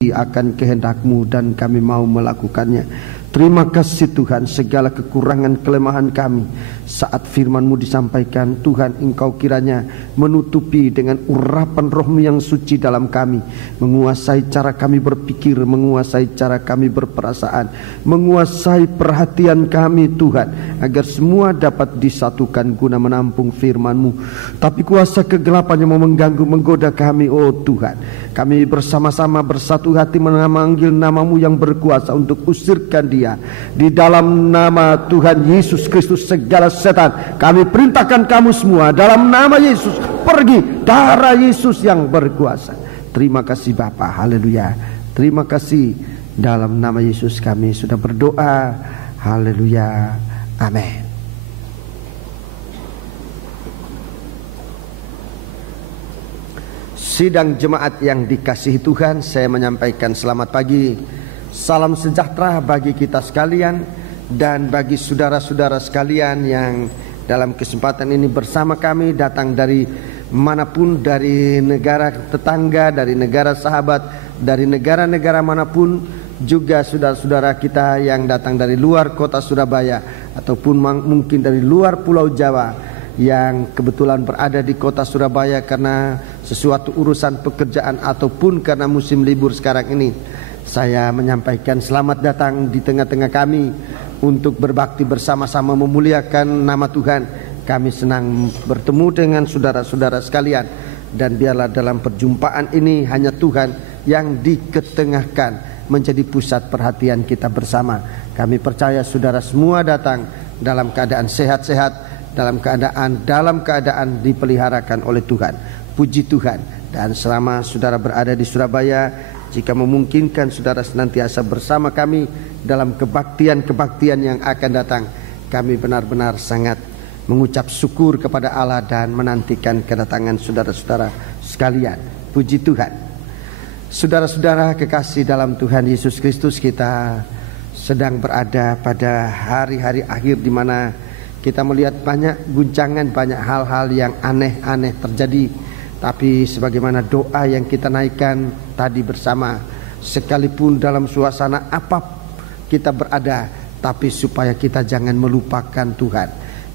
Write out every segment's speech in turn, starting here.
akan kehendak-Mu dan kami mau melakukannya. Terima kasih Tuhan, segala kekurangan kelemahan kami saat firman-Mu disampaikan, Tuhan Engkau kiranya menutupi dengan urapan Roh-Mu yang suci dalam kami, menguasai cara kami berpikir, menguasai cara kami berperasaan, menguasai perhatian kami Tuhan, agar semua dapat disatukan guna menampung firman-Mu. Tapi kuasa kegelapan yang mau mengganggu, menggoda kami, oh Tuhan, kami bersama-sama bersatu hati memanggil nama-Mu yang berkuasa untuk usirkan dia. Di dalam nama Tuhan Yesus Kristus, segala setan kami perintahkan kamu semua dalam nama Yesus, pergi, darah Yesus yang berkuasa. Terima kasih Bapa, haleluya. Terima kasih, dalam nama Yesus kami sudah berdoa, haleluya, amin. Sidang jemaat yang dikasihi Tuhan, saya menyampaikan selamat pagi, salam sejahtera bagi kita sekalian dan bagi saudara-saudara sekalian yang dalam kesempatan ini bersama kami datang dari manapun, dari negara tetangga, dari negara sahabat, dari negara-negara manapun, juga saudara-saudara kita yang datang dari luar kota Surabaya ataupun mungkin dari luar Pulau Jawa yang kebetulan berada di kota Surabaya karena sesuatu urusan pekerjaan ataupun karena musim libur sekarang ini. Saya menyampaikan selamat datang di tengah-tengah kami untuk berbakti bersama-sama memuliakan nama Tuhan. Kami senang bertemu dengan saudara-saudara sekalian, dan biarlah dalam perjumpaan ini hanya Tuhan yang diketengahkan menjadi pusat perhatian kita bersama. Kami percaya saudara semua datang dalam keadaan sehat-sehat, dalam keadaan dipeliharakan oleh Tuhan. Puji Tuhan. Dan selama saudara berada di Surabaya, jika memungkinkan saudara senantiasa bersama kami dalam kebaktian-kebaktian yang akan datang. Kami benar-benar sangat mengucap syukur kepada Allah dan menantikan kedatangan saudara-saudara sekalian. Puji Tuhan. Saudara-saudara kekasih dalam Tuhan Yesus Kristus, kita sedang berada pada hari-hari akhir di mana kita melihat banyak guncangan, banyak hal-hal yang aneh-aneh terjadi. Tapi sebagaimana doa yang kita naikkan tadi bersama, sekalipun dalam suasana apa kita berada, tapi supaya kita jangan melupakan Tuhan.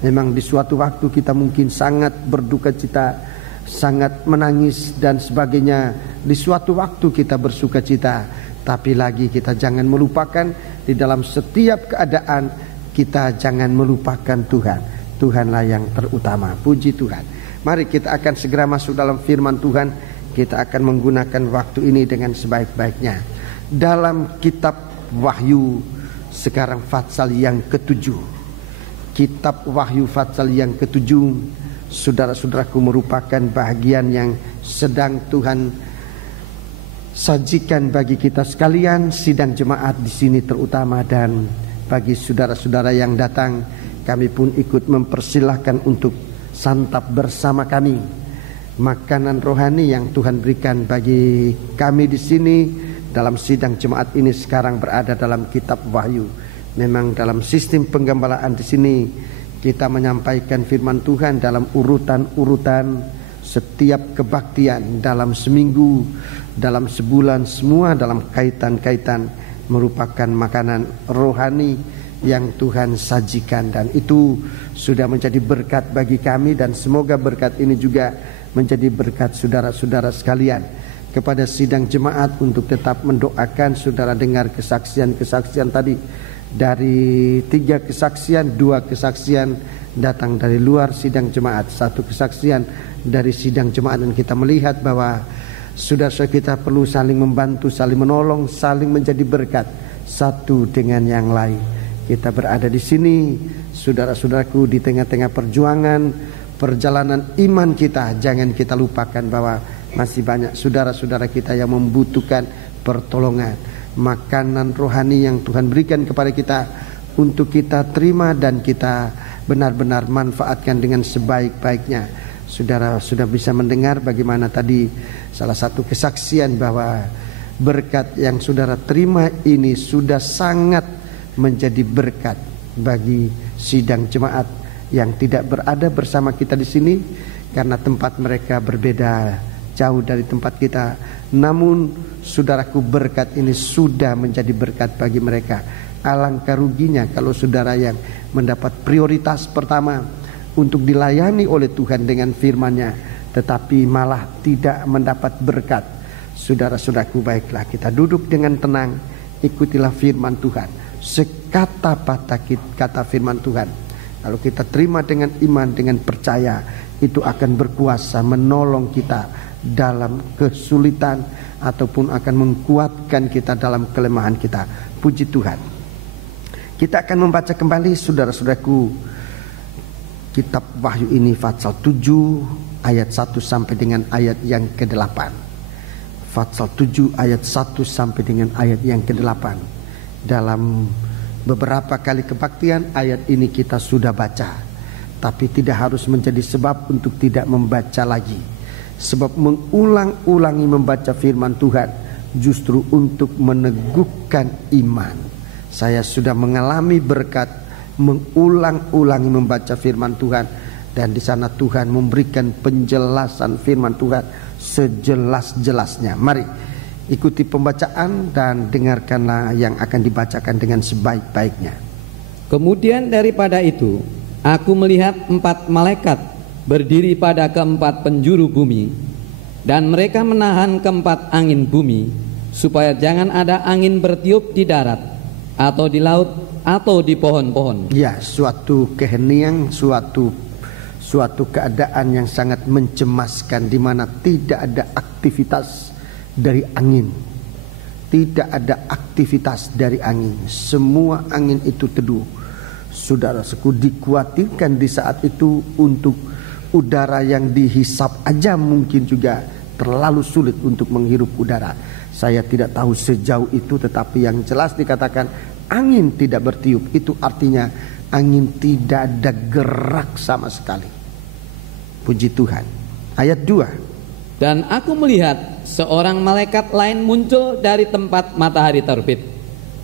Memang di suatu waktu kita mungkin sangat berduka cita, sangat menangis dan sebagainya. Di suatu waktu kita bersuka cita, tapi lagi kita jangan melupakan di dalam setiap keadaan kita jangan melupakan Tuhan. Tuhanlah yang terutama. Puji Tuhan. Mari kita akan segera masuk dalam firman Tuhan. Kita akan menggunakan waktu ini dengan sebaik-baiknya. Dalam kitab Wahyu sekarang Fatsal yang ke-7. Kitab Wahyu Fatsal yang ke-7, saudara-saudaraku, merupakan bahagian yang sedang Tuhan sajikan bagi kita sekalian, sidang jemaat di sini terutama, dan bagi saudara-saudara yang datang, kami pun ikut mempersilahkan untuk santap bersama kami makanan rohani yang Tuhan berikan bagi kami di sini. Dalam sidang jemaat ini sekarang berada dalam kitab Wahyu. Memang dalam sistem penggembalaan di sini kita menyampaikan firman Tuhan dalam urutan-urutan setiap kebaktian dalam seminggu, dalam sebulan, semua dalam kaitan-kaitan merupakan makanan rohani yang Tuhan sajikan, dan itu sudah menjadi berkat bagi kami, dan semoga berkat ini juga menjadi berkat saudara-saudara sekalian. Kepada sidang jemaat untuk tetap mendoakan, saudara dengar kesaksian-kesaksian tadi, dari 3 kesaksian, 2 kesaksian datang dari luar sidang jemaat, 1 kesaksian dari sidang jemaat, dan kita melihat bahwa saudara-saudara kita perlu saling membantu, saling menolong, saling menjadi berkat satu dengan yang lain. Kita berada di sini, saudara-saudaraku, di tengah-tengah perjalanan iman kita. Jangan kita lupakan bahwa masih banyak saudara-saudara kita yang membutuhkan pertolongan. Makanan rohani yang Tuhan berikan kepada kita untuk kita terima dan kita benar-benar manfaatkan dengan sebaik-baiknya. Saudara sudah bisa mendengar bagaimana tadi salah satu kesaksian bahwa berkat yang saudara terima ini sudah sangat menjadi berkat bagi sidang jemaat yang tidak berada bersama kita di sini karena tempat mereka berbeda jauh dari tempat kita. Namun saudaraku, berkat ini sudah menjadi berkat bagi mereka. Alangkah ruginya kalau saudara yang mendapat prioritas pertama untuk dilayani oleh Tuhan dengan firman-Nya, tetapi malah tidak mendapat berkat. Saudara-saudaraku, baiklah kita duduk dengan tenang, ikutilah firman Tuhan. Sekata-kata kata firman Tuhan, kalau kita terima dengan iman, dengan percaya, itu akan berkuasa menolong kita dalam kesulitan ataupun akan menguatkan kita dalam kelemahan kita. Puji Tuhan. Kita akan membaca kembali, saudara-saudaraku, kitab Wahyu ini pasal 7 ayat 1 sampai dengan ayat yang ke-8. Pasal 7 ayat 1 sampai dengan ayat yang ke-8. Dalam beberapa kali kebaktian ayat ini kita sudah baca, tapi tidak harus menjadi sebab untuk tidak membaca lagi. Sebab mengulang-ulangi membaca firman Tuhan justru untuk meneguhkan iman. Saya sudah mengalami berkat mengulang-ulangi membaca firman Tuhan, dan di sana Tuhan memberikan penjelasan firman Tuhan sejelas-jelasnya. Mari ikuti pembacaan dan dengarkanlah yang akan dibacakan dengan sebaik-baiknya. Kemudian daripada itu, aku melihat 4 malaikat berdiri pada keempat penjuru bumi, dan mereka menahan keempat angin bumi, supaya jangan ada angin bertiup di darat, atau di laut, atau di pohon-pohon. Ya, suatu keheningan, suatu keadaan yang sangat mencemaskan, di mana tidak ada aktivitas dari angin. Tidak ada aktivitas dari angin. Semua angin itu teduh. Saudara-saudaraku, dikhawatirkan di saat itu untuk udara yang dihisap aja mungkin juga terlalu sulit untuk menghirup udara. Saya tidak tahu sejauh itu, tetapi yang jelas dikatakan angin tidak bertiup. Itu artinya angin tidak ada gerak sama sekali. Puji Tuhan. Ayat 2. Dan aku melihat seorang malaikat lain muncul dari tempat matahari terbit.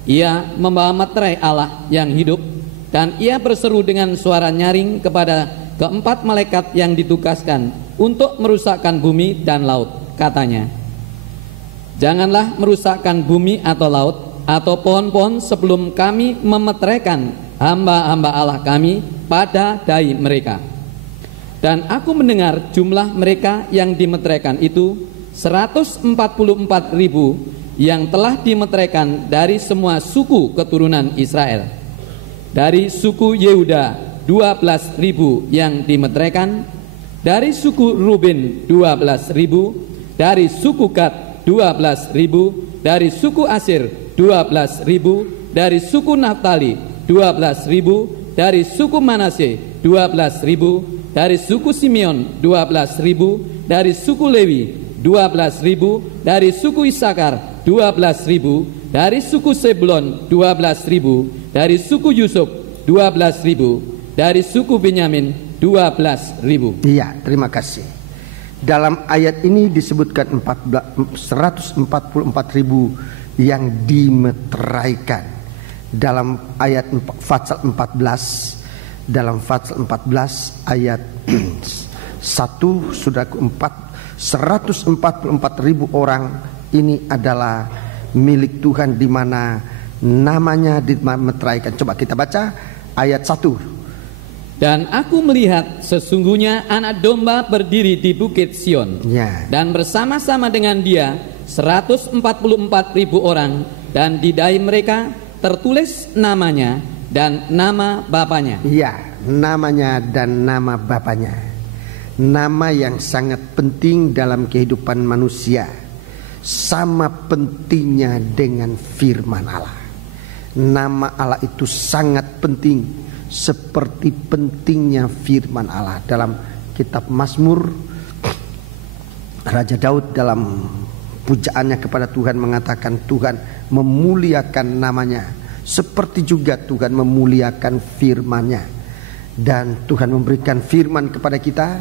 Ia membawa materai Allah yang hidup, dan ia berseru dengan suara nyaring kepada keempat malaikat yang ditugaskan untuk merusakkan bumi dan laut. Katanya, janganlah merusakkan bumi atau laut atau pohon-pohon sebelum kami memeteraikan hamba-hamba Allah kami pada dai mereka. Dan aku mendengar jumlah mereka yang dimeteraikan itu 144.000 yang telah dimeteraikan dari semua suku keturunan Israel. Dari suku Yehuda 12.000 yang dimeteraikan, dari suku Ruben 12.000, dari suku Gad 12.000, dari suku Asir 12.000, dari suku Naftali 12.000, dari suku Manasye 12.000, dari suku Simeon 12.000, dari suku Lewi 12.000, dari suku Isakar 12.000, dari suku Sebulon 12.000, dari suku Yusuf 12.000, dari suku Benyamin 12.000. Iya, terima kasih. Dalam ayat ini disebutkan 144.000 yang dimeteraikan. Dalam ayat pasal 14, dalam pasal 14 ayat 1, sudah 144.000 orang ini adalah milik Tuhan, di mana namanya dimeteraikan. Coba kita baca ayat 1. Dan aku melihat sesungguhnya anak domba berdiri di bukit Sion, ya. Dan bersama-sama dengan dia 144.000 orang, dan di dahi mereka tertulis namanya dan nama bapaknya. Ya, namanya dan nama bapaknya. Nama yang sangat penting dalam kehidupan manusia, sama pentingnya dengan firman Allah. Nama Allah itu sangat penting, seperti pentingnya firman Allah. Dalam kitab Mazmur, Raja Daud dalam pujaannya kepada Tuhan mengatakan Tuhan memuliakan namanya, seperti juga Tuhan memuliakan firman-Nya. Dan Tuhan memberikan firman kepada kita,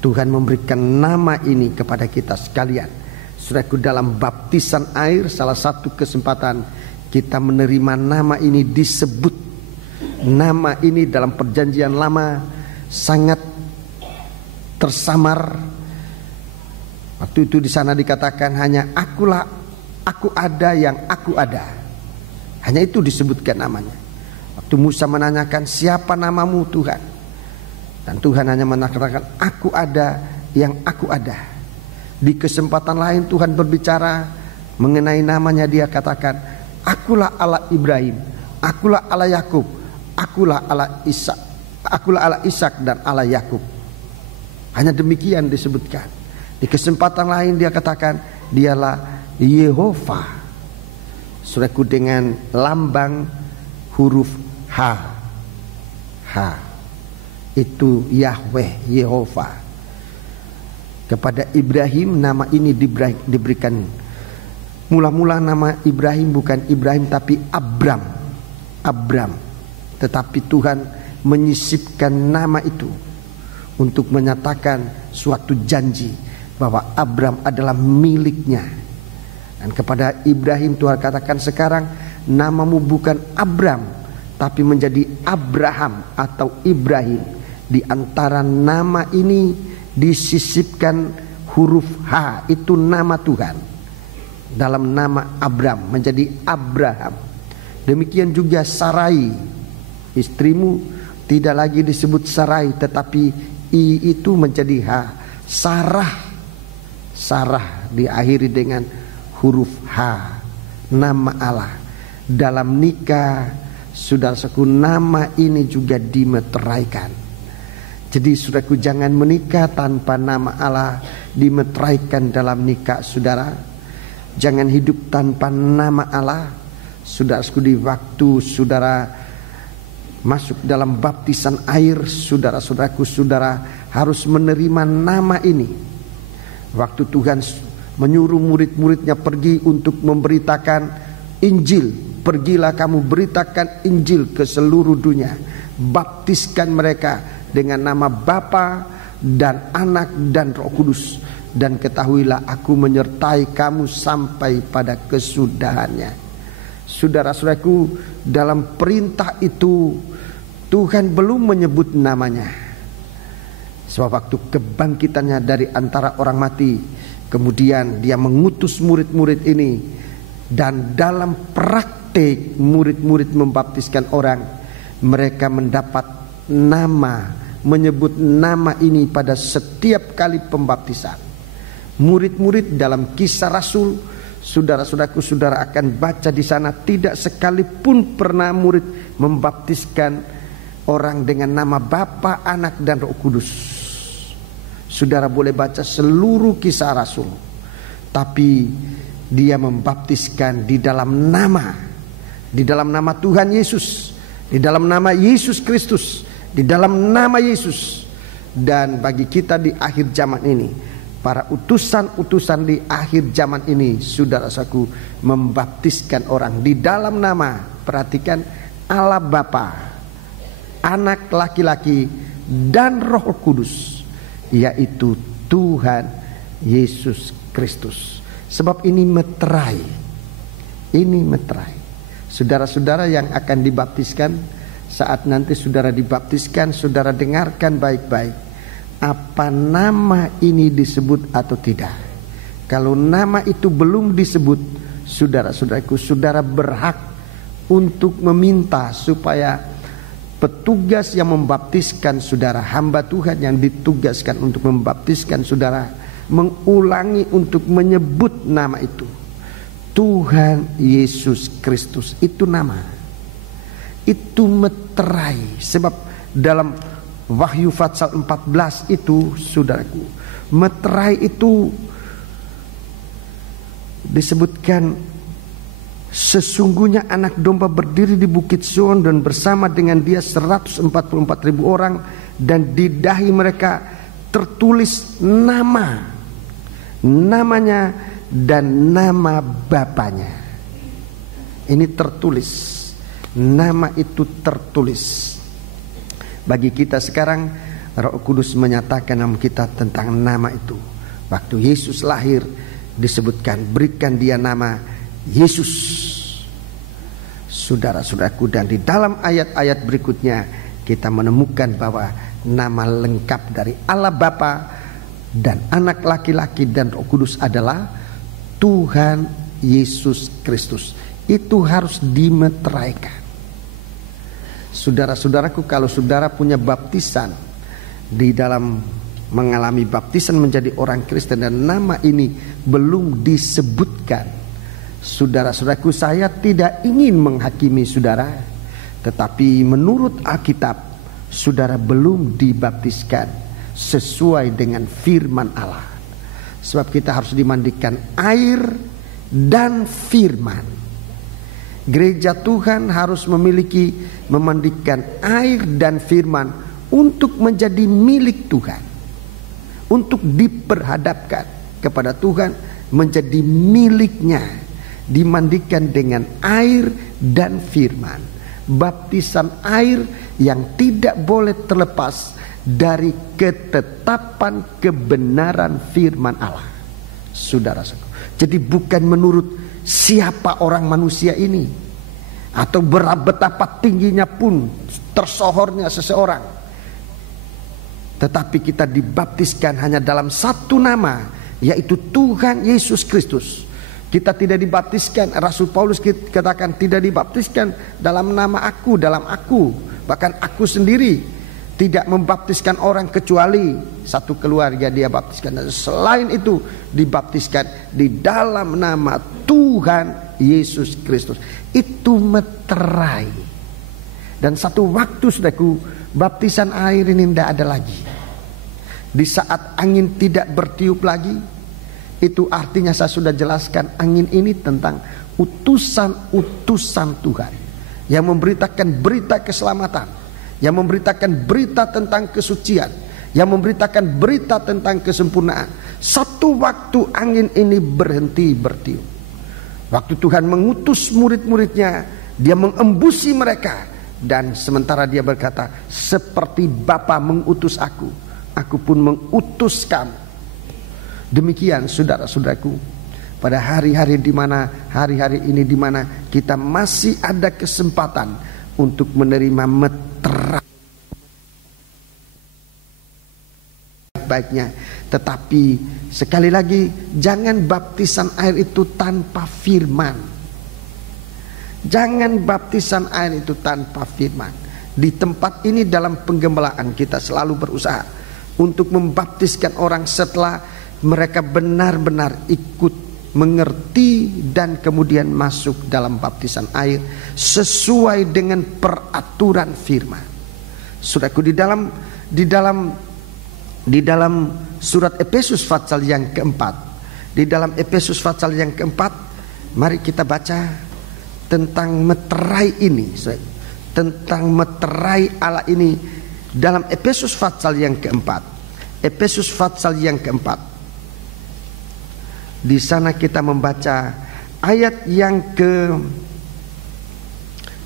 Tuhan memberikan nama ini kepada kita sekalian. Saudaraku, dalam baptisan air, salah satu kesempatan kita menerima nama ini disebut. Nama ini dalam perjanjian lama sangat tersamar Waktu itu di sana dikatakan hanya akulah, aku ada yang aku ada. Hanya itu disebutkan namanya. Waktu Musa menanyakan siapa namamu Tuhan, dan Tuhan hanya mengatakan aku ada yang aku ada. Di kesempatan lain Tuhan berbicara mengenai namanya, dia katakan akulah Allah Ibrahim, akulah Allah Yakub, akulah Allah Ishak, akulah Allah Ishak dan Allah Yakub. Hanya demikian disebutkan. Di kesempatan lain dia katakan dialah Yehova, saudaraku, dengan lambang huruf H. H itu Yahweh, Yehova. Kepada Ibrahim nama ini diberikan. Mula-mula nama Ibrahim bukan Ibrahim tapi Abram. Abram. Tetapi Tuhan menyisipkan nama itu untuk menyatakan suatu janji bahwa Abram adalah miliknya. Dan kepada Ibrahim Tuhan katakan sekarang namamu bukan Abram tapi menjadi Abraham atau Ibrahim. Di antara nama ini disisipkan huruf H, itu nama Tuhan. Dalam nama Abram menjadi Abraham. Demikian juga Sarai, istrimu tidak lagi disebut Sarai tetapi I itu menjadi H. Sarah, Sarah diakhiri dengan huruf H, nama Allah. Dalam nikah, saudaraku, nama ini juga dimeteraikan. Jadi saudaraku, jangan menikah tanpa nama Allah dimeteraikan dalam nikah saudara. Jangan hidup tanpa nama Allah. Saudaraku, di waktu saudara masuk dalam baptisan air, saudara-saudaraku, saudara harus menerima nama ini. Waktu Tuhan menyuruh murid-muridnya pergi untuk memberitakan Injil, pergilah kamu beritakan Injil ke seluruh dunia, baptiskan mereka dengan nama Bapa dan Anak dan Roh Kudus, dan ketahuilah aku menyertai kamu sampai pada kesudahannya. Saudara-saudaraku, dalam perintah itu Tuhan belum menyebut namanya. Sebab waktu kebangkitannya dari antara orang mati, kemudian dia mengutus murid-murid ini, dan dalam praktik murid-murid membaptiskan orang, mereka mendapat nama, menyebut nama ini pada setiap kali pembaptisan. Murid-murid dalam Kisah Rasul, saudara-saudaraku, saudara akan baca di sana, tidak sekalipun pernah murid membaptiskan orang dengan nama Bapa, Anak dan Roh Kudus. Saudara boleh baca seluruh Kisah Rasul, tapi dia membaptiskan di dalam nama Tuhan Yesus, di dalam nama Yesus Kristus, di dalam nama Yesus. Dan bagi kita di akhir zaman ini, para utusan-utusan di akhir zaman ini, saudara-saudaraku, membaptiskan orang di dalam nama, perhatikan, Allah Bapa, Anak laki-laki dan Roh Kudus, yaitu Tuhan Yesus Kristus. Sebab ini meterai. Ini meterai. Saudara-saudara yang akan dibaptiskan, saat nanti saudara dibaptiskan, saudara dengarkan baik-baik. Apa nama ini disebut atau tidak? Kalau nama itu belum disebut, saudara-saudaraku, saudara berhak untuk meminta supaya petugas yang membaptiskan saudara, hamba Tuhan yang ditugaskan untuk membaptiskan saudara, mengulangi untuk menyebut nama itu. Tuhan Yesus Kristus, itu nama. Itu meterai. Sebab dalam Wahyu pasal 14 itu, saudaraku, meterai itu disebutkan, sesungguhnya anak domba berdiri di bukit Sion dan bersama dengan dia 144.000 orang, dan di dahi mereka tertulis namanya dan nama Bapanya. Ini tertulis, nama itu tertulis. Bagi kita sekarang, Roh Kudus menyatakan nama kita tentang nama itu. Waktu Yesus lahir disebutkan, berikan dia nama Yesus, saudara-saudaraku. Dan di dalam ayat-ayat berikutnya kita menemukan bahwa nama lengkap dari Allah Bapa, dan anak laki-laki dan Roh Kudus adalah Tuhan Yesus Kristus. Itu harus dimeteraikan. Saudara-saudaraku, kalau saudara punya baptisan, di dalam mengalami baptisan menjadi orang Kristen dan nama ini belum disebutkan, saudara-saudaraku, saya tidak ingin menghakimi saudara, tetapi menurut Alkitab saudara belum dibaptiskan sesuai dengan firman Allah. Sebab kita harus dimandikan air dan firman. Gereja Tuhan harus memandikan air dan firman untuk menjadi milik Tuhan, untuk diperhadapkan kepada Tuhan, menjadi miliknya, dimandikan dengan air dan firman. Baptisan air yang tidak boleh terlepas dari ketetapan kebenaran firman Allah, saudara-saudara. Jadi bukan menurut siapa orang manusia ini, atau betapa tingginya pun tersohornya seseorang, tetapi kita dibaptiskan hanya dalam satu nama, yaitu Tuhan Yesus Kristus. Kita tidak dibaptiskan, Rasul Paulus katakan tidak dibaptiskan dalam nama aku, dalam aku. Bahkan aku sendiri tidak membaptiskan orang kecuali satu keluarga dia baptiskan. Dan selain itu dibaptiskan di dalam nama Tuhan Yesus Kristus. Itu meterai. Dan satu waktu, saudaraku, baptisan air ini tidak ada lagi. Di saat angin tidak bertiup lagi, itu artinya saya sudah jelaskan, angin ini tentang utusan-utusan Tuhan yang memberitakan berita keselamatan, yang memberitakan berita tentang kesucian, yang memberitakan berita tentang kesempurnaan. Satu waktu angin ini berhenti bertiup. Waktu Tuhan mengutus murid-muridnya, dia mengembusi mereka, dan sementara dia berkata, seperti Bapa mengutus aku pun mengutus kamu. Demikian saudara-saudaraku, pada hari-hari ini di mana kita masih ada kesempatan untuk menerima meterai baiknya. Tetapi sekali lagi, jangan baptisan air itu tanpa firman. Jangan baptisan air itu tanpa firman. Di tempat ini dalam penggembalaan kita selalu berusaha untuk membaptiskan orang setelah mereka benar-benar ikut mengerti dan kemudian masuk dalam baptisan air sesuai dengan peraturan firman. Saudaraku, di dalam surat Efesus pasal yang keempat, di dalam Efesus pasal yang keempat, mari kita baca tentang meterai ini, tentang meterai Allah ini dalam Efesus pasal yang keempat. Efesus pasal yang keempat. Di sana kita membaca ayat yang ke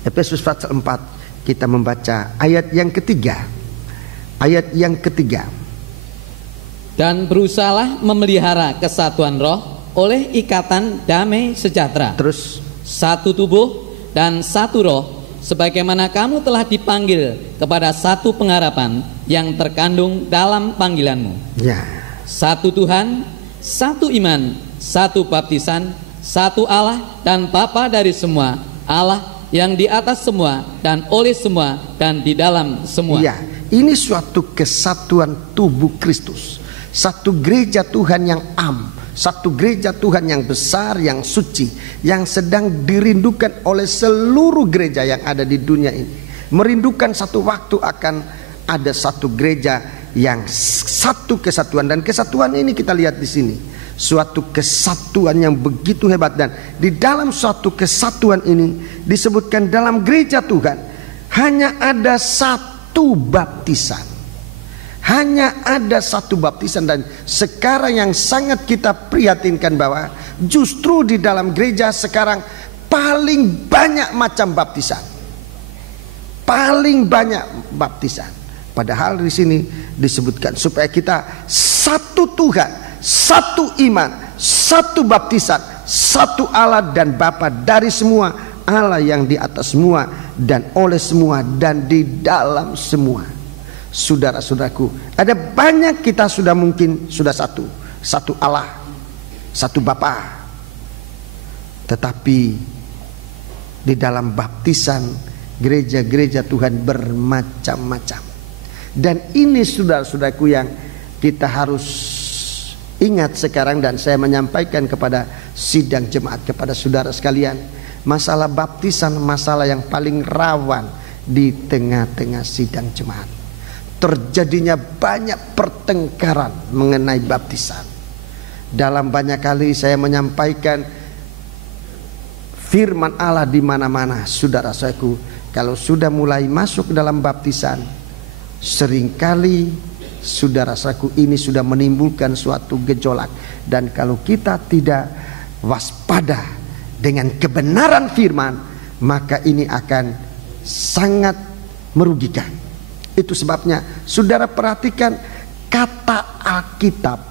Efesus pasal 4, kita membaca ayat yang ketiga. Ayat yang ketiga. Dan berusahalah memelihara kesatuan roh oleh ikatan damai sejahtera. Terus, satu tubuh dan satu roh, sebagaimana kamu telah dipanggil kepada satu pengharapan yang terkandung dalam panggilanmu. Ya. Satu Tuhan, satu iman, satu baptisan, satu Allah dan Bapa dari semua, Allah yang di atas semua dan oleh semua dan di dalam semua. Ya, ini suatu kesatuan tubuh Kristus, satu gereja Tuhan yang satu gereja Tuhan yang besar, yang suci, yang sedang dirindukan oleh seluruh gereja yang ada di dunia ini. Merindukan satu waktu akan ada satu gereja yang satu kesatuan, dan kesatuan ini kita lihat di sini. Suatu kesatuan yang begitu hebat, dan di dalam suatu kesatuan ini disebutkan dalam gereja Tuhan hanya ada satu baptisan. Hanya ada satu baptisan. Dan sekarang yang sangat kita prihatinkan bahwa justru di dalam gereja sekarang paling banyak macam baptisan. Paling banyak baptisan. Padahal di sini disebutkan supaya kita satu Tuhan, satu iman, satu baptisan, satu Allah dan Bapa dari semua, Allah yang di atas semua dan oleh semua dan di dalam semua. Saudara-saudaraku, ada banyak kita sudah mungkin sudah satu Allah, satu Bapa. Tetapi di dalam baptisan gereja-gereja Tuhan bermacam-macam. Dan ini saudara-saudaraku yang kita harus ingat sekarang, dan saya menyampaikan kepada sidang jemaat, kepada saudara sekalian, masalah baptisan masalah yang paling rawan di tengah-tengah sidang jemaat. Terjadinya banyak pertengkaran mengenai baptisan. Dalam banyak kali saya menyampaikan firman Allah di mana-mana, saudara-saudaraku, kalau sudah mulai masuk dalam baptisan, seringkali saudara-saudaraku ini sudah menimbulkan suatu gejolak. Dan kalau kita tidak waspada dengan kebenaran firman, maka ini akan sangat merugikan. Itu sebabnya saudara perhatikan kata Alkitab,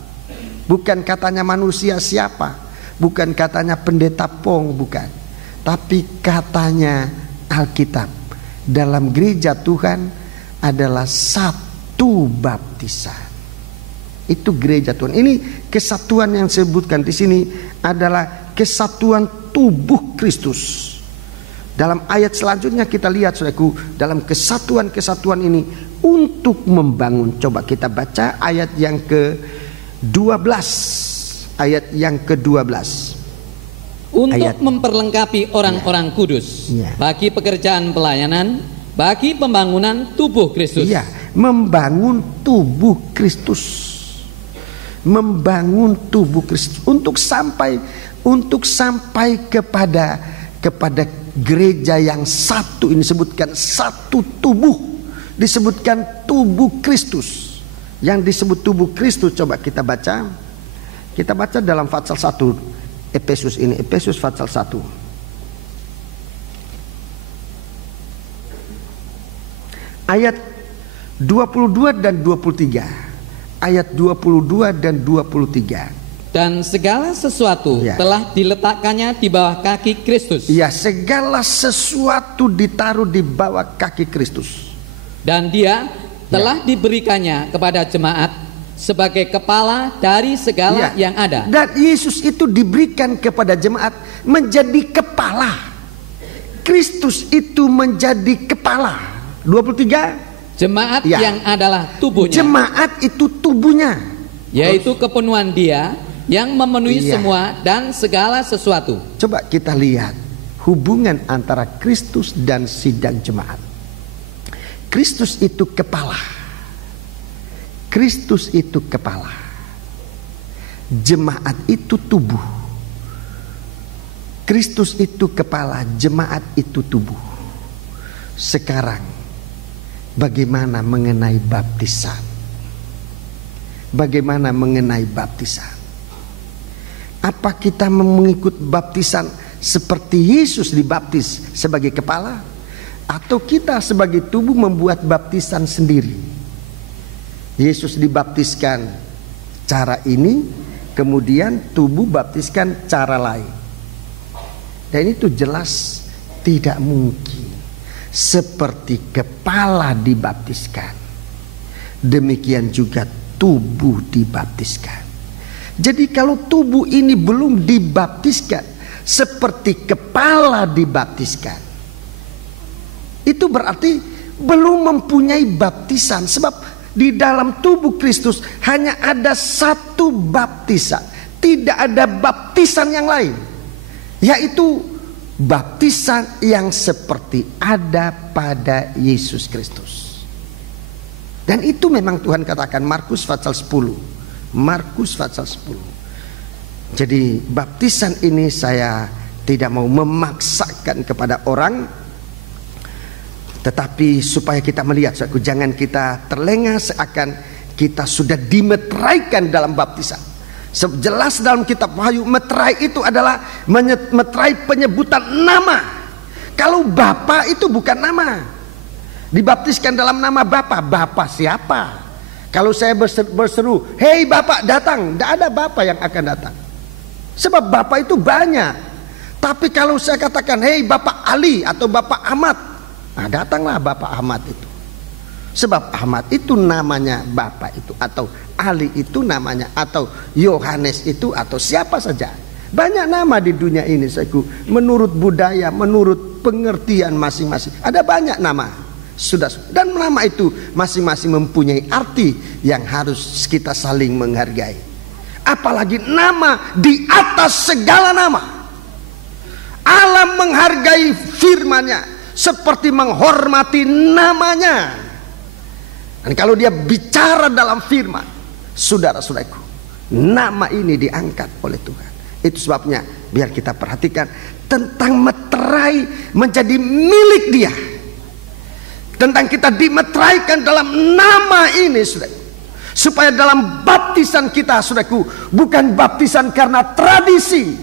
bukan katanya manusia siapa, bukan katanya pendeta Pong, bukan, tapi katanya Alkitab. Dalam gereja Tuhan adalah satu baptisan. Itu gereja Tuhan. Ini kesatuan yang disebutkan di sini adalah kesatuan tubuh Kristus. Dalam ayat selanjutnya kita lihat, saudaraku, dalam kesatuan-kesatuan ini untuk membangun. Coba kita baca ayat yang ke-12. Ayat yang ke-12. Untuk memperlengkapi orang-orang kudus bagi pekerjaan pelayanan, bagi pembangunan tubuh Kristus. Iya, membangun tubuh Kristus. Membangun tubuh Kristus untuk sampai kepada gereja yang satu. Ini disebutkan satu tubuh, disebutkan tubuh Kristus. Yang disebut tubuh Kristus, coba kita baca dalam pasal 1 Efesus ini, Efesus pasal 1 ayat 22 dan 23. Ayat 22 dan 23. Dan segala sesuatu telah diletakkannya di bawah kaki Kristus. Ya, segala sesuatu ditaruh di bawah kaki Kristus. Dan dia telah diberikannya kepada jemaat sebagai kepala dari segala yang ada. Dan Yesus itu diberikan kepada jemaat menjadi kepala. Kristus itu menjadi kepala. 23. Jemaat yang adalah tubuhnya. Jemaat itu tubuhnya, yaitu kepenuhan Dia yang memenuhi semua dan segala sesuatu. Coba kita lihat hubungan antara Kristus dan sidang jemaat. Kristus itu kepala. Kristus itu kepala. Jemaat itu tubuh. Kristus itu kepala, jemaat itu tubuh. Sekarang bagaimana mengenai baptisan? Bagaimana mengenai baptisan? Apa kita mengikut baptisan seperti Yesus dibaptis sebagai kepala? Atau kita sebagai tubuh membuat baptisan sendiri? Yesus dibaptiskan cara ini, kemudian tubuh baptiskan cara lain. Dan itu jelas tidak mungkin. Seperti kepala dibaptiskan, demikian juga tubuh dibaptiskan. Jadi kalau tubuh ini belum dibaptiskan seperti kepala dibaptiskan, itu berarti belum mempunyai baptisan. Sebab di dalam tubuh Kristus hanya ada satu baptisan, tidak ada baptisan yang lain, yaitu baptisan yang seperti ada pada Yesus Kristus. Dan itu memang Tuhan katakan, Markus pasal 10. Markus pasal 10. Jadi baptisan ini saya tidak mau memaksakan kepada orang, tetapi supaya kita melihat, jangan kita terlengah seakan kita sudah dimeteraikan dalam baptisan. Jelas dalam kitab Wahyu, meterai itu adalah meterai penyebutan nama. Kalau Bapa itu bukan nama. Dibaptiskan dalam nama Bapa. Bapa siapa? Kalau saya berseru, hei Bapak datang, tidak ada Bapak yang akan datang. Sebab Bapak itu banyak. Tapi kalau saya katakan, hei Bapak Ali atau Bapak Ahmad, nah datanglah Bapak Ahmad itu. Sebab Ahmad itu namanya Bapak itu, atau Ali itu namanya, atau Yohanes itu, atau siapa saja. Banyak nama di dunia ini, menurut budaya, menurut pengertian masing-masing. Ada banyak nama, dan nama itu masing-masing mempunyai arti yang harus kita saling menghargai. Apalagi nama di atas segala nama. Allah menghargai firman-Nya seperti menghormati namanya. Dan kalau dia bicara dalam firman, saudara-saudaraku, nama ini diangkat oleh Tuhan. Itu sebabnya biar kita perhatikan tentang meterai menjadi milik Dia. Tentang kita dimeteraikan dalam nama ini, saudaraku. Supaya dalam baptisan kita, saudaraku, bukan baptisan karena tradisi,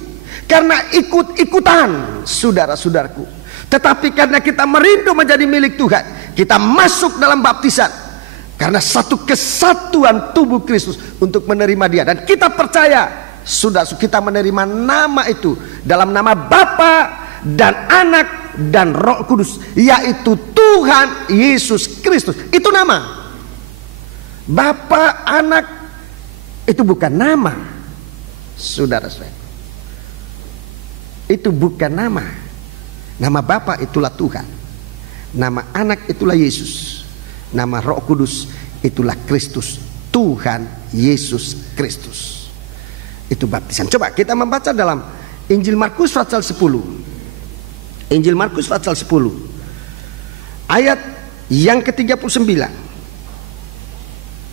karena ikut-ikutan, saudara-saudaraku, tetapi karena kita merindu menjadi milik Tuhan, kita masuk dalam baptisan karena satu kesatuan tubuh Kristus untuk menerima Dia. Dan kita percaya, sudah kita menerima nama itu dalam nama Bapa dan Anak dan Roh Kudus, yaitu Tuhan Yesus Kristus. Itu nama. Bapa, Anak itu bukan nama, saudara-saudara. Itu bukan nama. Nama Bapa itulah Tuhan, nama Anak itulah Yesus, nama Roh Kudus itulah Kristus, Tuhan Yesus Kristus. Itu baptisan. Coba kita membaca dalam Injil Markus pasal 10. Injil Markus pasal 10 ayat yang ke-39.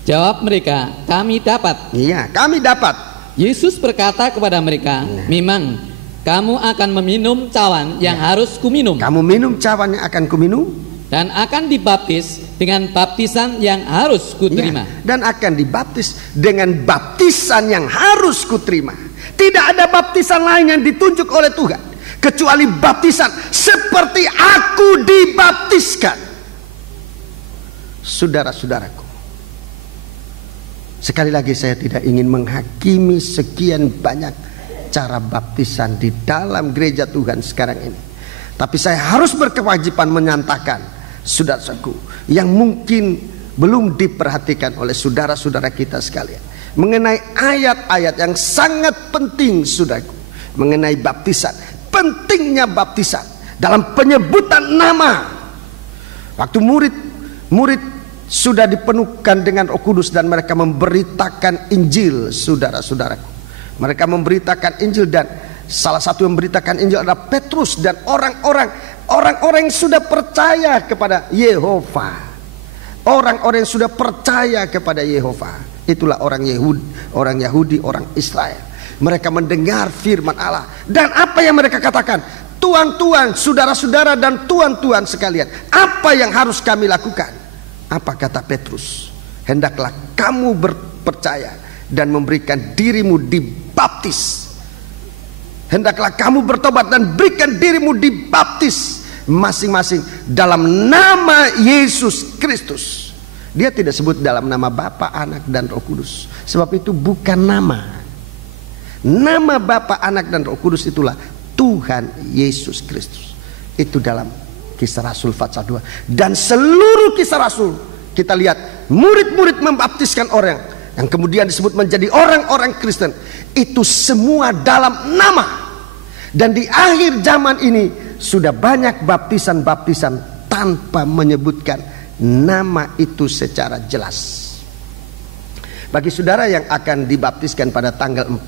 Jawab mereka, kami dapat. Iya, kami dapat. Yesus berkata kepada mereka, memang kamu akan meminum cawan yang harus kuminum. Kamu minum cawan yang akan kuminum, dan akan dibaptis dengan baptisan yang harus kuterima. Dan akan dibaptis dengan baptisan yang harus kuterima. Tidak ada baptisan lain yang ditunjuk oleh Tuhan kecuali baptisan seperti aku dibaptiskan. Saudara-saudaraku, sekali lagi saya tidak ingin menghakimi sekian banyak cara baptisan di dalam gereja Tuhan sekarang ini. Tapi saya harus berkewajiban menyatakan, saudaraku, yang mungkin belum diperhatikan oleh saudara-saudara kita sekalian, mengenai ayat-ayat yang sangat penting, saudaraku, mengenai baptisan. Pentingnya baptisan dalam penyebutan nama. Waktu murid sudah dipenuhkan dengan Roh Kudus dan mereka memberitakan Injil, saudara-saudaraku. Mereka memberitakan Injil, dan salah satu yang memberitakan Injil adalah Petrus dan orang-orang yang sudah percaya kepada Yehova. Orang-orang yang sudah percaya kepada Yehova. Itulah orang Yahudi, orang Israel. Mereka mendengar firman Allah, dan apa yang mereka katakan? Tuan-tuan, saudara-saudara dan tuan-tuan sekalian, apa yang harus kami lakukan? Apa kata Petrus? Hendaklah kamu percaya dan memberikan dirimu dibaptis. Hendaklah kamu bertobat dan berikan dirimu dibaptis masing-masing dalam nama Yesus Kristus. Dia tidak sebut dalam nama Bapa, Anak dan Roh Kudus, sebab itu bukan nama. Nama Bapa, Anak dan Roh Kudus itulah Tuhan Yesus Kristus. Itu dalam Kisah Rasul pasal 2. Dan seluruh Kisah Rasul kita lihat murid-murid membaptiskan orang yang kemudian disebut menjadi orang-orang Kristen. Itu semua dalam nama. Dan di akhir zaman ini sudah banyak baptisan-baptisan tanpa menyebutkan nama itu secara jelas. Bagi saudara yang akan dibaptiskan pada tanggal 14,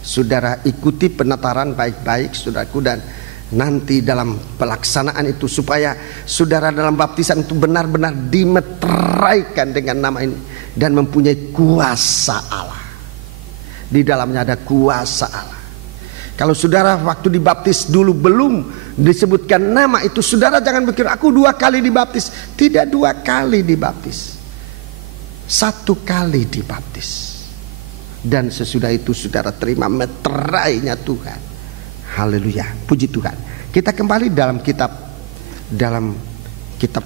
saudara ikuti penataran baik-baik, saudaraku, dan nanti dalam pelaksanaan itu supaya saudara dalam baptisan itu benar-benar dimeteraikan dengan nama ini dan mempunyai kuasa Allah. Di dalamnya ada kuasa Allah. Kalau saudara waktu dibaptis dulu belum disebutkan nama itu, saudara jangan pikir aku 2 kali dibaptis. Tidak 2 kali dibaptis, 1 kali dibaptis. Dan sesudah itu saudara terima meterainya Tuhan. Haleluya, puji Tuhan. Kita kembali dalam kitab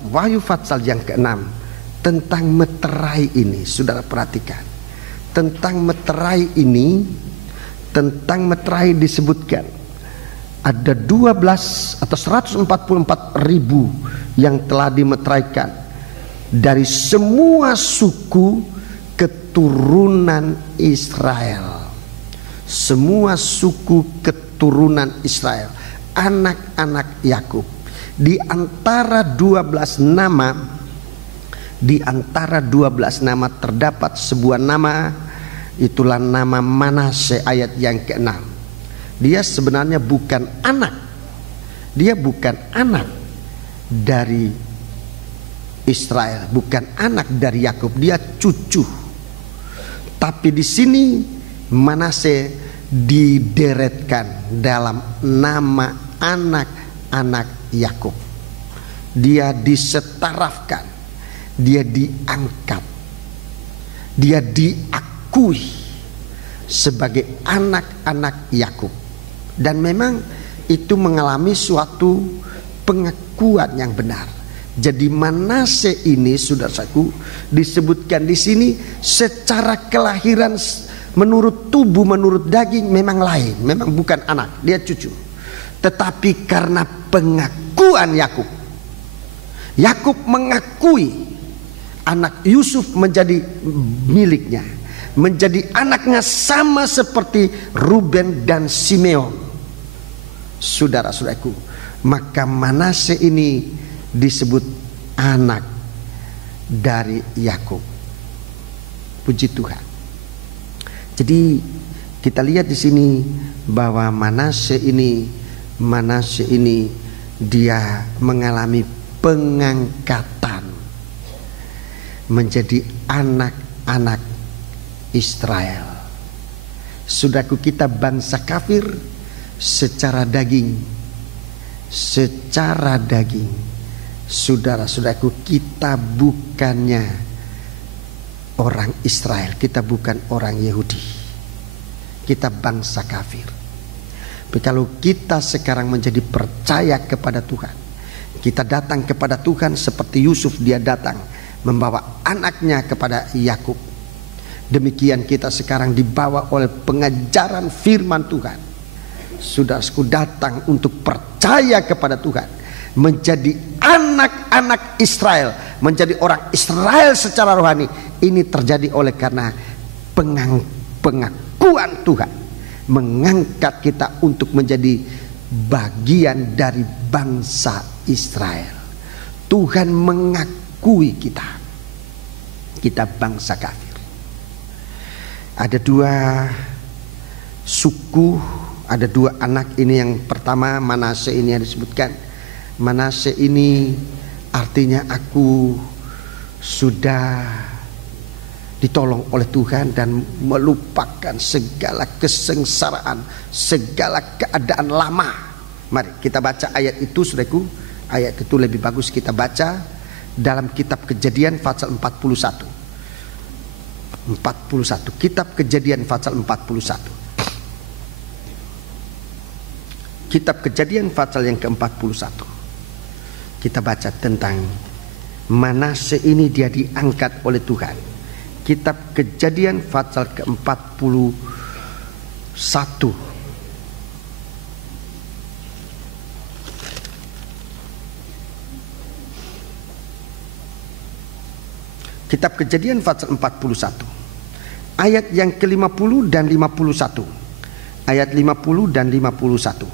Wahyu pasal yang ke-6 tentang meterai ini. Saudara perhatikan tentang meterai ini. Tentang meterai disebutkan ada 12 atau 144.000 yang telah dimeteraikan dari semua suku keturunan Israel. Semua suku keturunan Israel, anak-anak Yakub. Di antara 12 nama, terdapat sebuah nama, itulah nama Manase ayat yang ke-6. Dia sebenarnya bukan anak. Dia bukan anak dari Israel, bukan anak dari Yakub, dia cucu. Tapi di sini Manase dideretkan dalam nama anak-anak Yakub. Dia disetarafkan, dia diangkat, dia diakui sebagai anak-anak Yakub. Dan memang itu mengalami suatu pengakuan yang benar. Jadi Manase ini, saudaraku, disebutkan di sini secara kelahiran menurut tubuh, menurut daging memang lain, memang bukan anak, dia cucu. Tetapi karena pengakuan Yakub, Yakub mengakui anak Yusuf menjadi miliknya, menjadi anaknya sama seperti Ruben dan Simeon. Saudara-saudaraku, maka Manase ini disebut anak dari Yakub. Puji Tuhan. Jadi kita lihat di sini bahwa Manase ini dia mengalami pengangkatan menjadi anak-anak Israel. Saudaraku, kita bangsa kafir secara daging. Saudara-saudaraku, kita bukannya orang Israel, kita bukan orang Yahudi, kita bangsa kafir. Tapi kalau kita sekarang menjadi percaya kepada Tuhan, kita datang kepada Tuhan seperti Yusuf, dia datang membawa anaknya kepada Yakub. Demikian kita sekarang dibawa oleh pengajaran firman Tuhan. Saudaraku, datang untuk percaya kepada Tuhan, menjadi anak-anak Israel, menjadi orang Israel secara rohani. Ini terjadi oleh karena pengakuan Tuhan mengangkat kita untuk menjadi bagian dari bangsa Israel. Tuhan mengakui kita bangsa kafir. Ada dua suku, ada dua anak ini. Yang pertama Manase ini yang disebutkan. Manase ini artinya aku sudah ditolong oleh Tuhan dan melupakan segala kesengsaraan, segala keadaan lama. Mari kita baca ayat itu, saudaraku. Ayat itu lebih bagus kita baca dalam kitab Kejadian pasal 41. Kitab Kejadian pasal 41. Kitab Kejadian pasal yang ke-41. Kita baca tentang Manase ini, dia diangkat oleh Tuhan. Kitab Kejadian pasal ke-41. Kitab Kejadian pasal 41. Ayat yang ke-50 dan 51. Ayat 50 dan 51.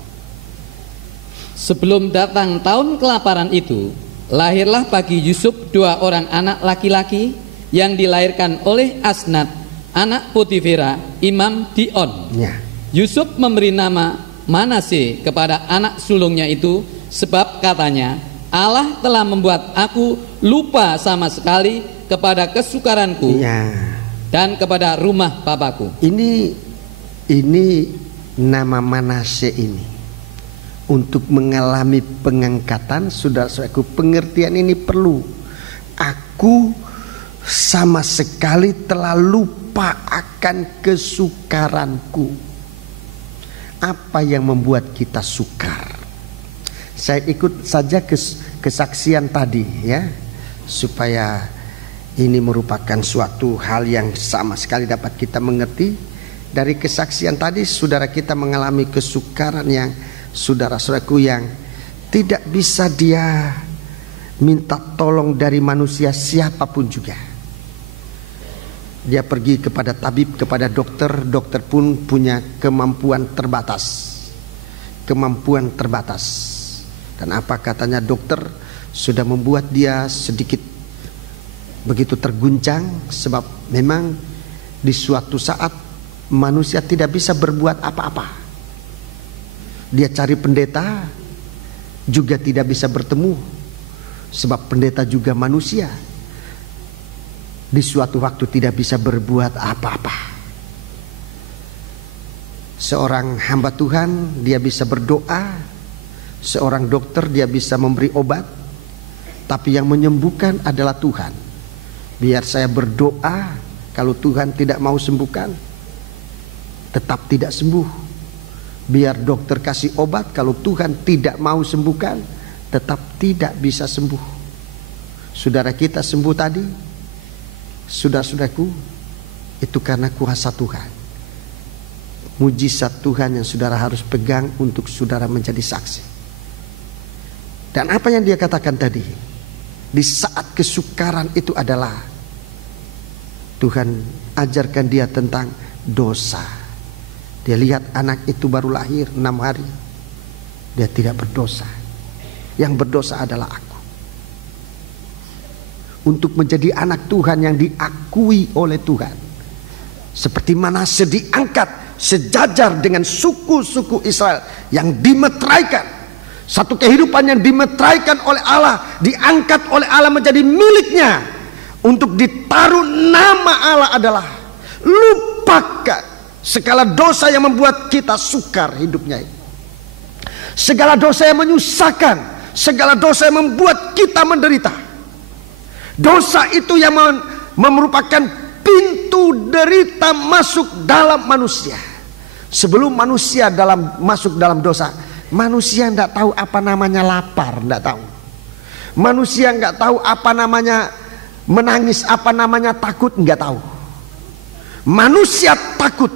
Sebelum datang tahun kelaparan itu, lahirlah bagi Yusuf dua orang anak laki-laki yang dilahirkan oleh Asnat, anak Potifera, imam Dion. Ya. Yusuf memberi nama Manase kepada anak sulungnya itu, sebab katanya, Allah telah membuat aku lupa sama sekali kepada kesukaranku dan kepada rumah papaku. Ini nama Manase ini untuk mengalami pengangkatan. Saudara-saudaraku, pengertian ini perlu. Aku sama sekali telah lupa akan kesukaranku. Apa yang membuat kita sukar? Saya ikut saja kesaksian tadi ya, supaya ini merupakan suatu hal yang sama sekali dapat kita mengerti. Dari kesaksian tadi, saudara kita mengalami kesukaran yang, saudara-saudaraku, yang tidak bisa dia minta tolong dari manusia siapapun juga. Dia pergi kepada tabib, kepada dokter. Dokter pun punya kemampuan terbatas. Dan apa katanya dokter sudah membuat dia sedikit begitu terguncang. Sebab memang di suatu saat manusia tidak bisa berbuat apa-apa. Dia cari pendeta juga tidak bisa bertemu. Sebab pendeta juga manusia. Di suatu waktu tidak bisa berbuat apa-apa. Seorang hamba Tuhan dia bisa berdoa. Seorang dokter dia bisa memberi obat. Tapi yang menyembuhkan adalah Tuhan. Biar saya berdoa, kalau Tuhan tidak mau sembuhkan, tetap tidak sembuh. Biar dokter kasih obat, kalau Tuhan tidak mau sembuhkan, tetap tidak bisa sembuh. Saudara kita sembuh tadi, saudara-saudaraku, itu karena kuasa Tuhan. Mujizat Tuhan yang saudara harus pegang untuk saudara menjadi saksi. Dan apa yang dia katakan tadi, di saat kesukaran itu adalah Tuhan ajarkan dia tentang dosa. Dia lihat anak itu baru lahir 6 hari, dia tidak berdosa. Yang berdosa adalah aku. Untuk menjadi anak Tuhan yang diakui oleh Tuhan, seperti Manasye diangkat sejajar dengan suku-suku Israel yang dimeteraikan. Satu kehidupan yang dimeteraikan oleh Allah, diangkat oleh Allah menjadi miliknya. Untuk ditaruh nama Allah adalah lupakan segala dosa yang membuat kita sukar hidupnya ini. Segala dosa yang menyusahkan, segala dosa yang membuat kita menderita. Dosa itu yang merupakan pintu derita masuk dalam manusia. Sebelum manusia masuk dalam dosa, manusia tidak tahu apa namanya lapar, tidak tahu. Manusia nggak tahu apa namanya menangis, apa namanya takut, nggak tahu. Manusia takut,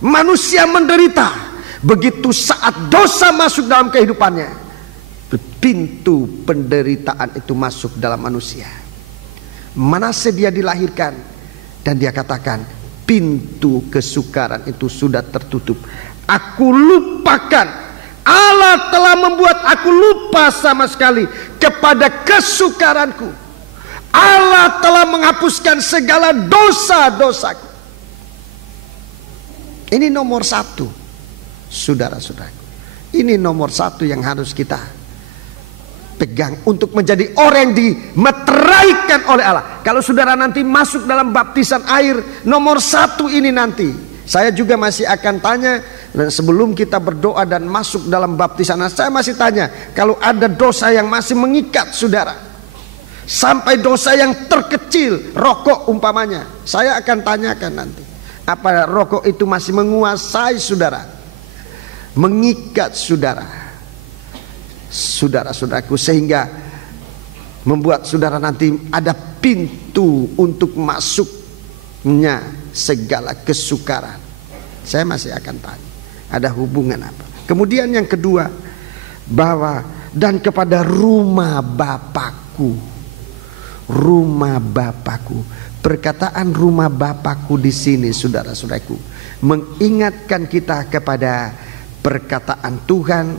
manusia menderita. Begitu saat dosa masuk dalam kehidupannya, pintu penderitaan itu masuk dalam manusia. Manasye dia dilahirkan dan dia katakan, pintu kesukaran itu sudah tertutup. Aku lupakan, Allah telah membuat aku lupa sama sekali kepada kesukaranku. Allah telah menghapuskan segala dosa-dosaku. Ini nomor satu, saudara-saudaraku. Ini nomor satu yang harus kita pegang untuk menjadi orang yang dimeteraikan oleh Allah. Kalau saudara nanti masuk dalam baptisan air nomor satu ini nanti, saya juga masih akan tanya. Dan sebelum kita berdoa dan masuk dalam baptisan, saya masih tanya, kalau ada dosa yang masih mengikat saudara, sampai dosa yang terkecil, rokok umpamanya, saya akan tanyakan nanti, apa rokok itu masih menguasai saudara, mengikat saudara-saudaraku, sehingga membuat saudara nanti ada pintu untuk masuknya segala kesukaran. Saya masih akan tanya, ada hubungan apa? Kemudian yang kedua, bahwa dan kepada rumah Bapakku. Rumah Bapakku. Perkataan rumah Bapakku di sini, saudara-saudaraku, mengingatkan kita kepada perkataan Tuhan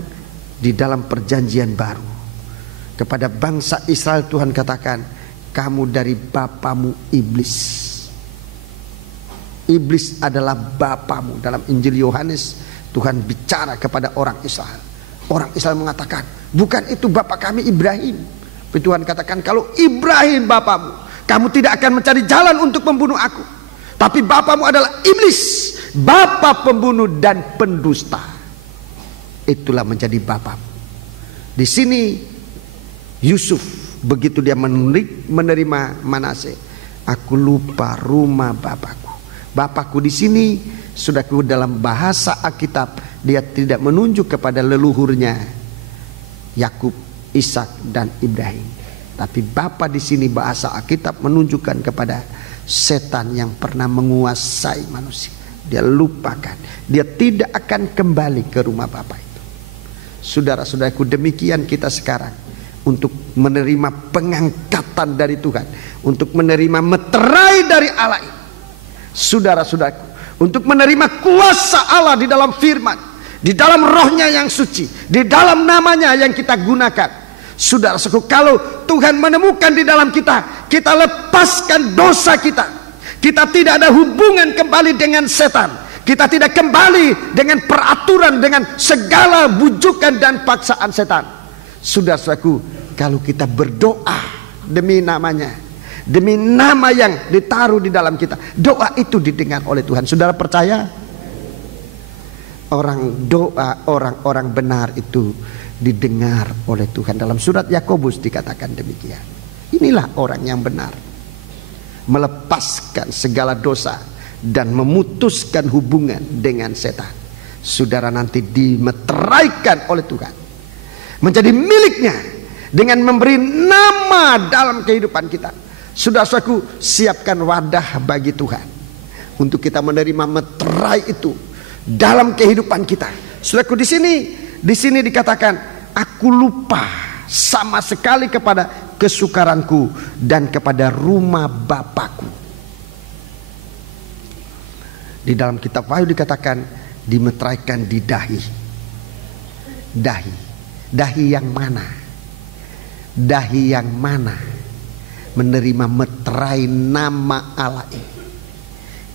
di dalam perjanjian baru. Kepada bangsa Israel Tuhan katakan, kamu dari bapamu iblis. Iblis adalah bapamu. Dalam Injil Yohanes Tuhan bicara kepada orang Israel. Orang Israel mengatakan, bukan itu bapak kami Ibrahim. Tapi Tuhan katakan, kalau Ibrahim bapamu, kamu tidak akan mencari jalan untuk membunuh aku. Tapi bapamu adalah iblis, bapa pembunuh dan pendusta. Itulah menjadi bapamu. Di sini Yusuf begitu dia menerima Manasye, aku lupa rumah bapakku. Bapakku di sini saudaraku, dalam bahasa Alkitab dia tidak menunjuk kepada leluhurnya Yakub, Ishak dan Ibrahim. Tapi bapa di sini bahasa Alkitab menunjukkan kepada setan yang pernah menguasai manusia. Dia lupakan, dia tidak akan kembali ke rumah bapa itu. Saudara-saudaraku, demikian kita sekarang untuk menerima pengangkatan dari Tuhan, untuk menerima meterai dari Allah ini. Saudara-saudaraku, untuk menerima kuasa Allah di dalam firman, di dalam rohnya yang suci, di dalam namanya yang kita gunakan. Saudara-saudaraku, kalau Tuhan menemukan di dalam kita, kita lepaskan dosa kita. Kita tidak ada hubungan kembali dengan setan. Kita tidak kembali dengan peraturan, dengan segala bujukan dan paksaan setan. Saudara-saudaraku, kalau kita berdoa demi namanya, demi nama yang ditaruh di dalam kita, doa itu didengar oleh Tuhan. Saudara percaya? Orang-orang benar itu didengar oleh Tuhan. Dalam surat Yakobus dikatakan demikian. Inilah orang yang benar, melepaskan segala dosa dan memutuskan hubungan dengan setan. Saudara nanti dimeteraikan oleh Tuhan, menjadi miliknya dengan memberi nama dalam kehidupan kita. Saudara-saudaraku, siapkan wadah bagi Tuhan untuk kita menerima meterai itu dalam kehidupan kita. Saudaraku, di sini dikatakan, aku lupa sama sekali kepada kesukaranku dan kepada rumah Bapakku. Di dalam kitab Wahyu dikatakan dimeteraikan di dahi. Dahi yang mana? Dahi yang mana menerima meterai nama Allah ini?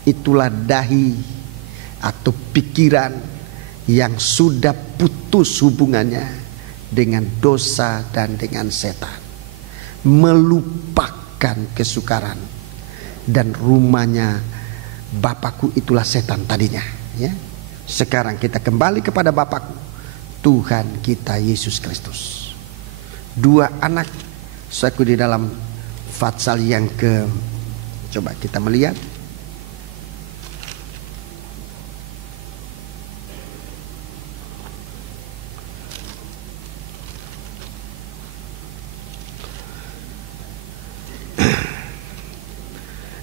Itulah dahi atau pikiran yang sudah putus hubungannya dengan dosa dan dengan setan, melupakan kesukaran, dan rumahnya Bapakku itulah setan tadinya, ya. Sekarang kita kembali kepada Bapakku, Tuhan kita Yesus Kristus. Dua anak, saudaraku, di dalam Fatsal yang coba kita melihat.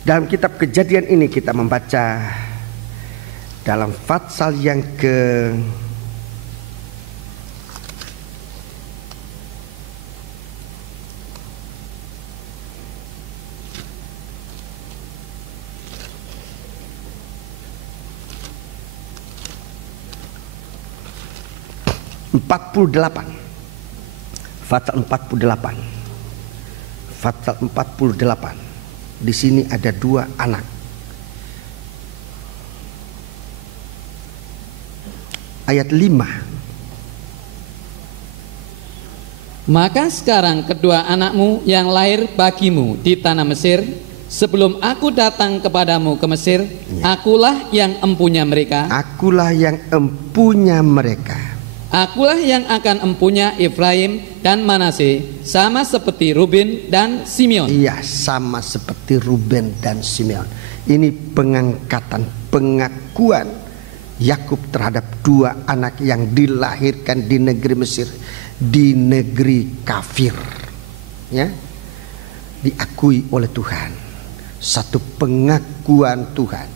Dalam kitab Kejadian ini kita membaca dalam Fatsal yang ke 48. Fatsal 48. Fatsal 48. Di sini ada dua anak. Ayat 5. Maka sekarang kedua anakmu yang lahir bagimu di tanah Mesir, sebelum aku datang kepadamu ke Mesir, akulah yang empunya mereka. Akulah yang empunya mereka. Akulah yang akan empunya Efraim dan Manase, sama seperti Ruben dan Simeon. Iya, sama seperti Ruben dan Simeon. Ini pengangkatan, pengakuan Yakub terhadap dua anak yang dilahirkan di negeri Mesir, di negeri kafir, ya, diakui oleh Tuhan. Satu pengakuan Tuhan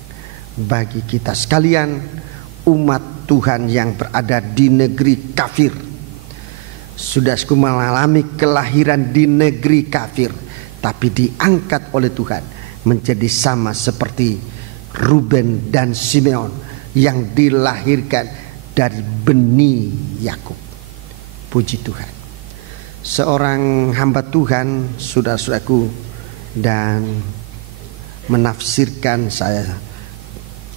bagi kita sekalian, umat Tuhan yang berada di negeri kafir. Sudah mengalami kelahiran di negeri kafir, tapi diangkat oleh Tuhan menjadi sama seperti Ruben dan Simeon yang dilahirkan dari benih Yakub. Puji Tuhan. Seorang hamba Tuhan, saudara-saudaraku, dan menafsirkan, saya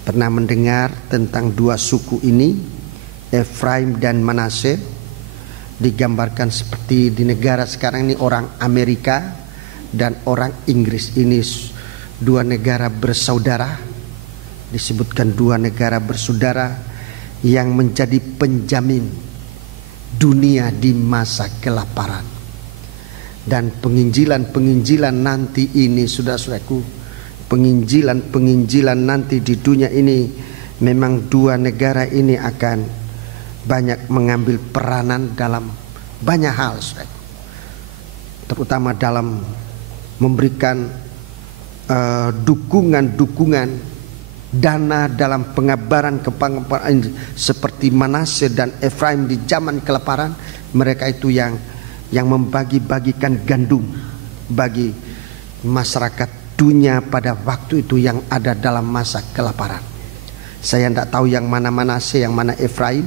pernah mendengar tentang dua suku ini, Efraim dan Manase, digambarkan seperti di negara sekarang ini orang Amerika dan orang Inggris. Ini dua negara bersaudara, disebutkan dua negara bersaudara yang menjadi penjamin dunia di masa kelaparan. Dan penginjilan nanti ini, saudara-saudaraku, penginjilan nanti di dunia ini, memang dua negara ini akan banyak mengambil peranan dalam banyak hal, saudaraku, terutama dalam memberikan dukungan dana dalam pengabaran seperti Manase dan Efraim di zaman kelaparan. Mereka itu yang yang membagi-bagikan gandum bagi masyarakat dunia pada waktu itu yang ada dalam masa kelaparan. Saya tidak tahu yang mana Manase, yang mana Efraim.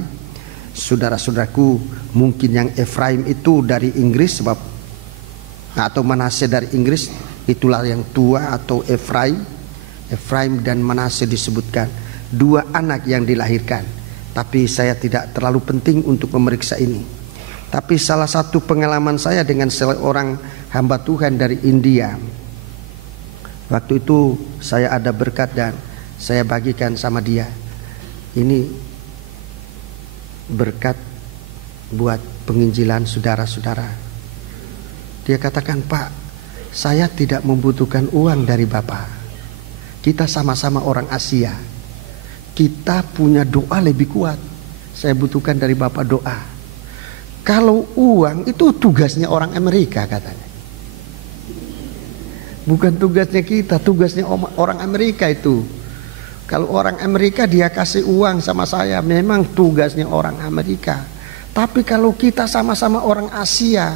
Saudara-saudaraku, mungkin yang Efraim itu dari Inggris, sebab atau Manase dari Inggris, itulah yang tua, atau Efraim. Efraim dan Manase disebutkan dua anak yang dilahirkan. Tapi saya tidak terlalu penting untuk memeriksa ini. Tapi salah satu pengalaman saya dengan seorang hamba Tuhan dari India, waktu itu saya ada berkat dan saya bagikan sama dia. Ini berkat buat penginjilan saudara-saudara. Dia katakan, Pak, saya tidak membutuhkan uang dari Bapak. Kita sama-sama orang Asia. Kita punya doa lebih kuat. Saya butuhkan dari Bapak doa. Kalau uang itu tugasnya orang Amerika katanya. Bukan tugasnya kita, tugasnya orang Amerika itu. Kalau orang Amerika dia kasih uang sama saya, memang tugasnya orang Amerika. Tapi kalau kita sama-sama orang Asia,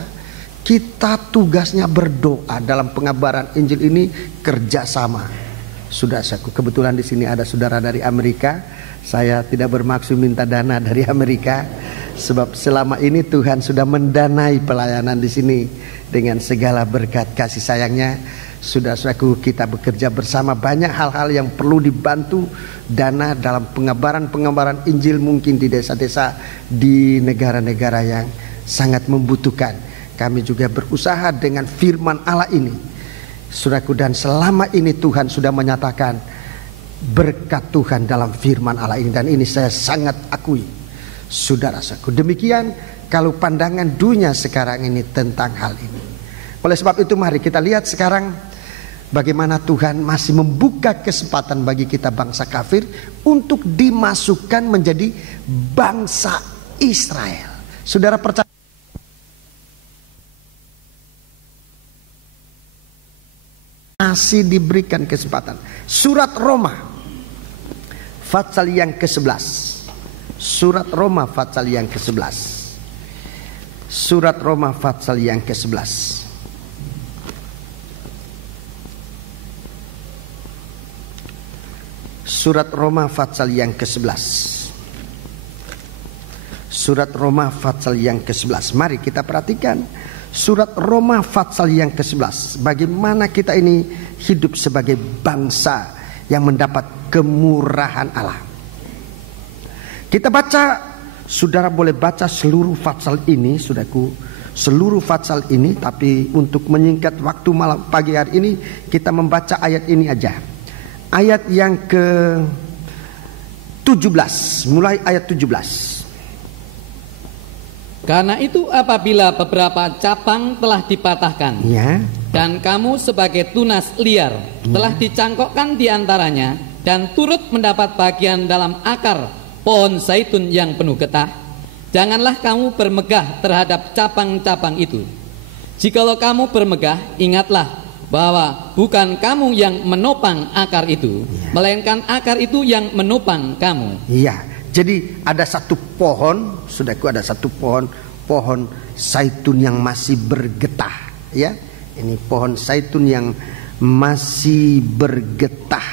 kita tugasnya berdoa. Dalam pengabaran Injil ini kerjasama. Sudah, kebetulan di sini ada saudara dari Amerika. Saya tidak bermaksud minta dana dari Amerika, sebab selama ini Tuhan sudah mendanai pelayanan di sini dengan segala berkat kasih sayangnya. Saudara-saudaraku, kita bekerja bersama, banyak hal-hal yang perlu dibantu dana dalam pengabaran Injil, mungkin di desa-desa, di negara-negara yang sangat membutuhkan. Kami juga berusaha dengan firman Allah ini, saudaraku, dan selama ini Tuhan sudah menyatakan berkat Tuhan dalam firman Allah ini, dan ini saya sangat akui, saudara-saudaraku. Demikian kalau pandangan dunia sekarang ini tentang hal ini. Oleh sebab itu mari kita lihat sekarang bagaimana Tuhan masih membuka kesempatan bagi kita bangsa kafir untuk dimasukkan menjadi bangsa Israel. Saudara percaya? Masih diberikan kesempatan. Surat Roma pasal yang ke-11. Surat Roma pasal yang ke-11. Surat Roma pasal yang ke-11. Surat Roma pasal yang ke-11. Surat Roma pasal yang ke-11. Mari kita perhatikan Surat Roma pasal yang ke-11. Bagaimana kita ini hidup sebagai bangsa yang mendapat kemurahan Allah. Kita baca, saudara boleh baca seluruh pasal ini, saudaraku, seluruh pasal ini. Tapi untuk menyingkat waktu malam pagi hari ini, kita membaca ayat ini aja. Ayat yang ke-17, mulai ayat 17. Karena itu apabila beberapa cabang telah dipatahkan, Ya. dan kamu sebagai tunas liar telah dicangkokkan di antaranya, dan turut mendapat bagian dalam akar pohon zaitun yang penuh getah, janganlah kamu bermegah terhadap cabang-cabang itu. Jikalau kamu bermegah, ingatlah bahwa bukan kamu yang menopang akar itu, melainkan akar itu yang menopang kamu. Iya, jadi ada satu pohon, saudaraku, ada satu pohon zaitun yang masih bergetah, ya. Ini pohon zaitun yang masih bergetah,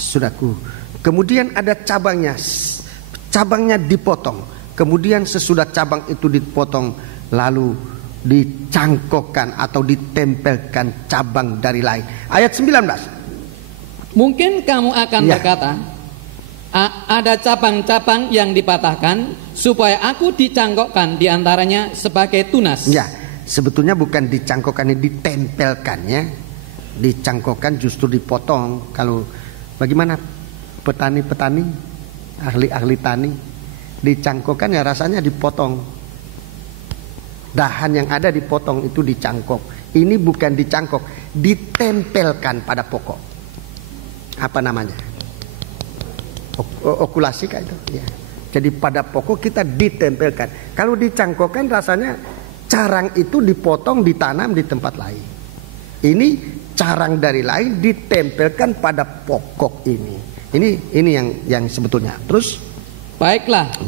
saudaraku. Kemudian ada cabangnya, cabangnya dipotong. Kemudian sesudah cabang itu dipotong, lalu dicangkokkan atau ditempelkan cabang dari lain. Ayat 19. Mungkin kamu akan berkata, ada cabang-cabang yang dipatahkan supaya aku dicangkokkan di antaranya sebagai tunas. Ya, sebetulnya bukan dicangkokkan, ditempelkan, ya. Dicangkokkan justru dipotong. Kalau bagaimana petani-petani, ahli-ahli tani, dicangkokkan ya rasanya dipotong. Dahan yang ada dipotong, itu dicangkok. Ini bukan dicangkok, ditempelkan pada pokok. Apa namanya? Okulasi kah itu? Ya. Jadi pada pokok kita ditempelkan. Kalau dicangkokkan rasanya carang itu dipotong, ditanam di tempat lain. Ini carang dari lain ditempelkan pada pokok ini. Ini yang sebetulnya. Terus? Baiklah.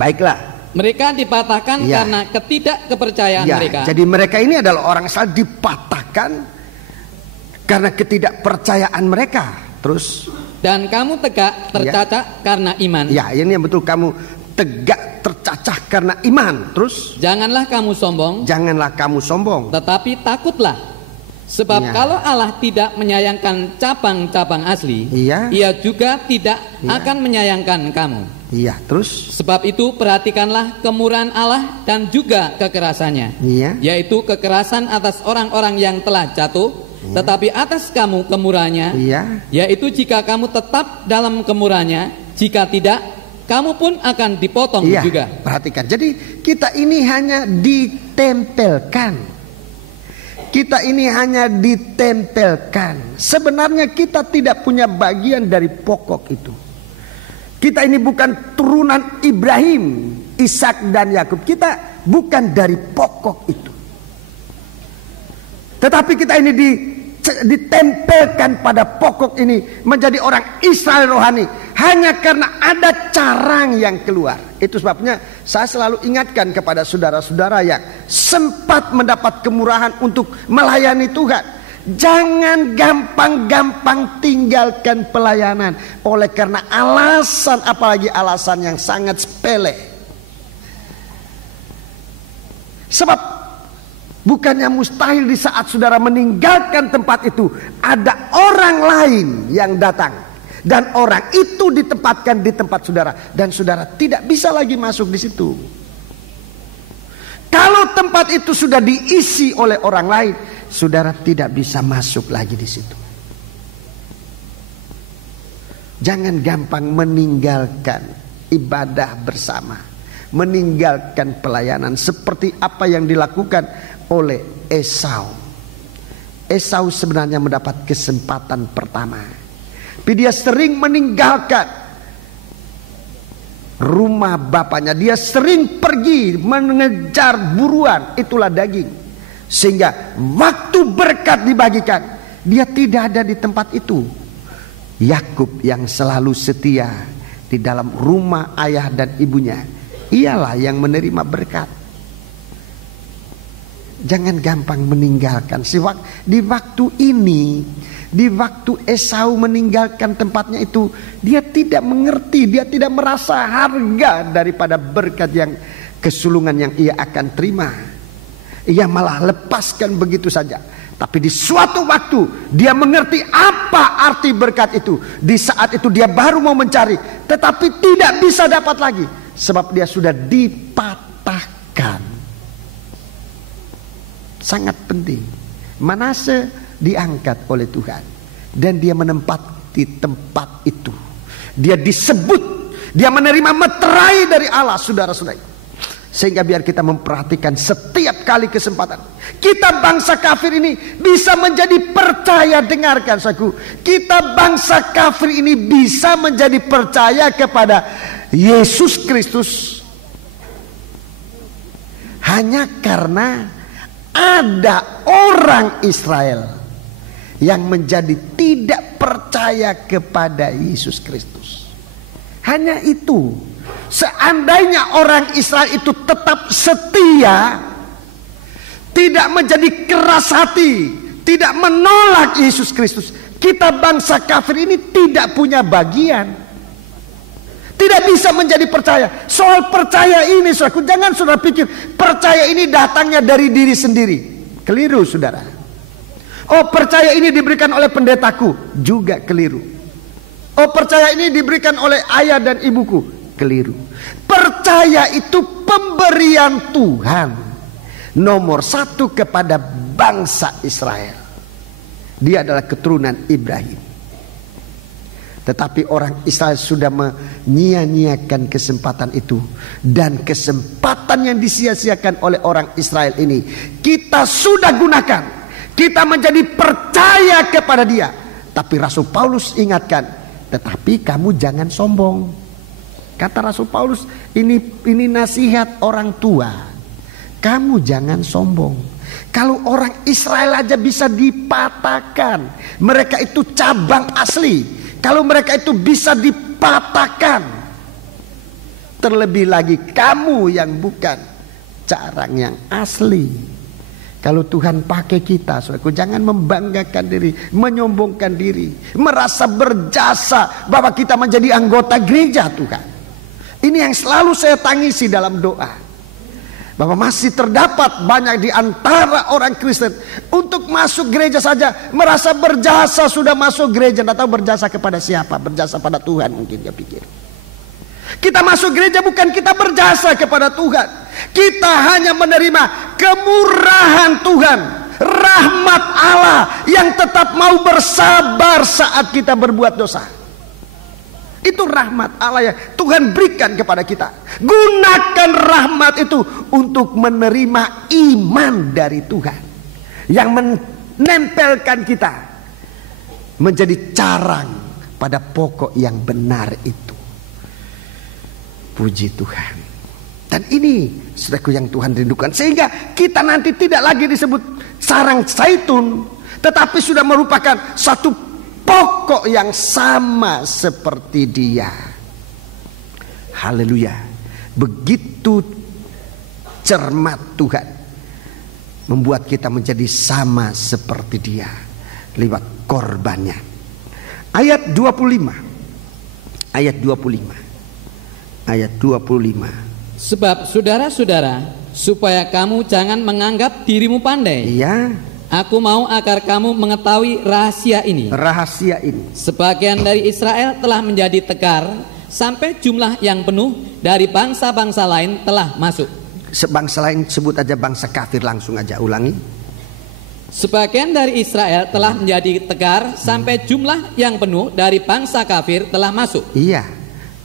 Mereka dipatahkan Ya. karena ketidakkepercayaan Ya, mereka. jadi mereka ini adalah orang Israel dipatahkan karena ketidakpercayaan mereka. Terus, Dan kamu tegak tercacah karena iman. ya ini yang betul, kamu tegak tercacah karena iman. Terus, Janganlah kamu sombong, janganlah kamu sombong. tetapi takutlah. Sebab Ya. kalau Allah tidak menyayangkan cabang-cabang asli, Iya. Ia juga tidak Ya. akan menyayangkan kamu. Iya, terus, Sebab itu perhatikanlah kemurahan Allah dan juga kekerasannya, iya, yaitu kekerasan atas orang-orang yang telah jatuh, tetapi atas kamu kemurahannya, iya, yaitu jika kamu tetap dalam kemurahannya, jika tidak, kamu pun akan dipotong iya. juga. Perhatikan. Jadi kita ini hanya ditempelkan. Kita ini hanya ditempelkan. Sebenarnya kita tidak punya bagian dari pokok itu. Kita ini bukan turunan Ibrahim, Ishak dan Yakub. Kita bukan dari pokok itu. Tetapi kita ini ditempelkan pada pokok ini menjadi orang Israel rohani hanya karena ada carang yang keluar. Itu sebabnya saya selalu ingatkan kepada saudara-saudara yang sempat mendapat kemurahan untuk melayani Tuhan, jangan gampang-gampang tinggalkan pelayanan oleh karena alasan, apalagi alasan yang sangat sepele. Sebab bukannya mustahil di saat saudara meninggalkan tempat itu ada orang lain yang datang dan orang itu ditempatkan di tempat saudara dan saudara tidak bisa lagi masuk di situ. Kalau tempat itu sudah diisi oleh orang lain, saudara tidak bisa masuk lagi di situ. Jangan gampang meninggalkan ibadah bersama, meninggalkan pelayanan seperti apa yang dilakukan oleh Esau. Esau sebenarnya mendapat kesempatan pertama. Tapi dia sering meninggalkan rumah bapaknya. Dia sering pergi mengejar buruan, itulah daging. Sehingga waktu berkat dibagikan, dia tidak ada di tempat itu. Yakub yang selalu setia di dalam rumah ayah dan ibunya, ialah yang menerima berkat. Jangan gampang meninggalkan. Di waktu ini, di waktu Esau meninggalkan tempatnya itu, dia tidak mengerti, dia tidak merasa harga daripada berkat yang kesulungan yang ia akan terima. Ia malah lepaskan begitu saja. Tapi di suatu waktu dia mengerti apa arti berkat itu. Di saat itu dia baru mau mencari, tetapi tidak bisa dapat lagi, sebab dia sudah dipatahkan. Sangat penting. Manase diangkat oleh Tuhan dan dia menempati tempat itu. Dia disebut, dia menerima meterai dari Allah, saudara-saudara. Sehingga biar kita memperhatikan setiap kali kesempatan, kita bangsa kafir ini bisa menjadi percaya. Dengarkan saudaraku, kita bangsa kafir ini bisa menjadi percaya kepada Yesus Kristus hanya karena ada orang Israel yang menjadi tidak percaya kepada Yesus Kristus. Hanya itu. Seandainya orang Israel itu tetap setia, tidak menjadi keras hati, tidak menolak Yesus Kristus, kita bangsa kafir ini tidak punya bagian, tidak bisa menjadi percaya. Soal percaya ini, saudaraku, jangan saudara pikir percaya ini datangnya dari diri sendiri. Keliru, saudara. Oh, percaya ini diberikan oleh pendetaku, juga keliru. Oh, percaya ini diberikan oleh ayah dan ibuku, keliru. Percaya itu pemberian Tuhan nomor satu kepada bangsa Israel. Dia adalah keturunan Ibrahim. Tetapi orang Israel sudah menyia-nyiakan kesempatan itu. Dan kesempatan yang disia-siakan oleh orang Israel ini kita sudah gunakan. Kita menjadi percaya kepada dia. Tapi Rasul Paulus ingatkan, tetapi kamu jangan sombong. Kata Rasul Paulus, ini nasihat orang tua. Kamu jangan sombong. Kalau orang Israel aja bisa dipatahkan, mereka itu cabang asli. Kalau mereka itu bisa dipatahkan, Terlebih lagi kamu yang bukan jarang yang asli. Kalau Tuhan pakai kita, saudaraku, jangan membanggakan diri, menyombongkan diri, merasa berjasa bahwa kita menjadi anggota gereja Tuhan. Ini yang selalu saya tangisi dalam doa, bahwa masih terdapat banyak di antara orang Kristen untuk masuk gereja saja merasa berjasa, sudah masuk gereja, tidak tahu berjasa kepada siapa. Berjasa pada Tuhan mungkin dia pikir. Kita masuk gereja bukan kita berjasa kepada Tuhan. Kita hanya menerima kemurahan Tuhan, rahmat Allah yang tetap mau bersabar saat kita berbuat dosa. Itu rahmat Allah yang Tuhan berikan kepada kita. Gunakan rahmat itu untuk menerima iman dari Tuhan yang menempelkan kita menjadi carang pada pokok yang benar itu. Puji Tuhan. Dan ini saudaraku yang Tuhan rindukan, sehingga kita nanti tidak lagi disebut sarang zaitun, tetapi sudah merupakan satu pokok yang sama seperti Dia. Haleluya. Begitu cermat Tuhan membuat kita menjadi sama seperti Dia lewat korbannya. Ayat 25. Ayat 25. Ayat 25. Sebab saudara-saudara, supaya kamu jangan menganggap dirimu pandai. Iya. Aku mau agar kamu mengetahui rahasia ini. Rahasia ini. Sebagian dari Israel telah menjadi tegar, sampai jumlah yang penuh dari bangsa-bangsa lain telah masuk. Sebangsa lain, sebut aja bangsa kafir, langsung aja ulangi. Sebagian dari Israel telah menjadi tegar, sampai jumlah yang penuh dari bangsa kafir telah masuk. Iya.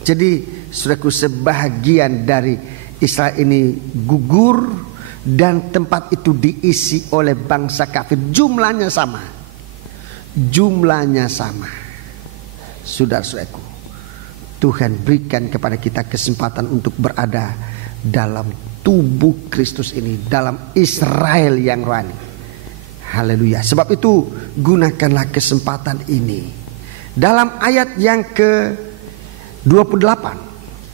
Jadi saudaraku, sebagian dari Israel ini gugur dan tempat itu diisi oleh bangsa kafir. Jumlahnya sama. Jumlahnya sama. Saudara-saudaraku, Tuhan berikan kepada kita kesempatan untuk berada dalam tubuh Kristus ini, dalam Israel yang rohani. Haleluya. Sebab itu gunakanlah kesempatan ini. Dalam ayat yang ke-28,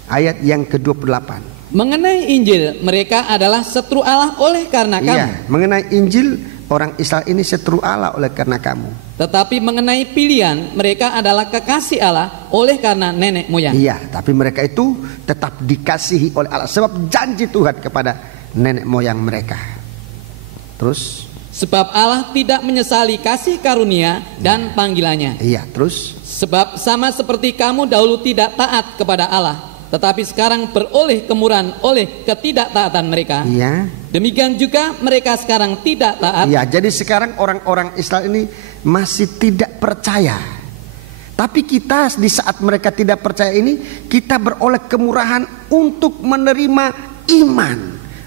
ayat yang ke-28. Mengenai Injil, mereka adalah setru Allah oleh karena kamu. Iya, mengenai Injil, orang Israel ini setru Allah oleh karena kamu. Tetapi mengenai pilihan, mereka adalah kekasih Allah oleh karena nenek moyang. Iya, tapi mereka itu tetap dikasihi oleh Allah sebab janji Tuhan kepada nenek moyang mereka. Terus, sebab Allah tidak menyesali kasih karunia dan panggilannya. Iya, terus. Sebab sama seperti kamu dahulu tidak taat kepada Allah, tetapi sekarang beroleh kemurahan oleh ketidaktaatan mereka. Iya. Demikian juga mereka sekarang tidak taat. Iya, jadi sekarang orang-orang Israel ini masih tidak percaya. Tapi kita di saat mereka tidak percaya ini, kita beroleh kemurahan untuk menerima iman,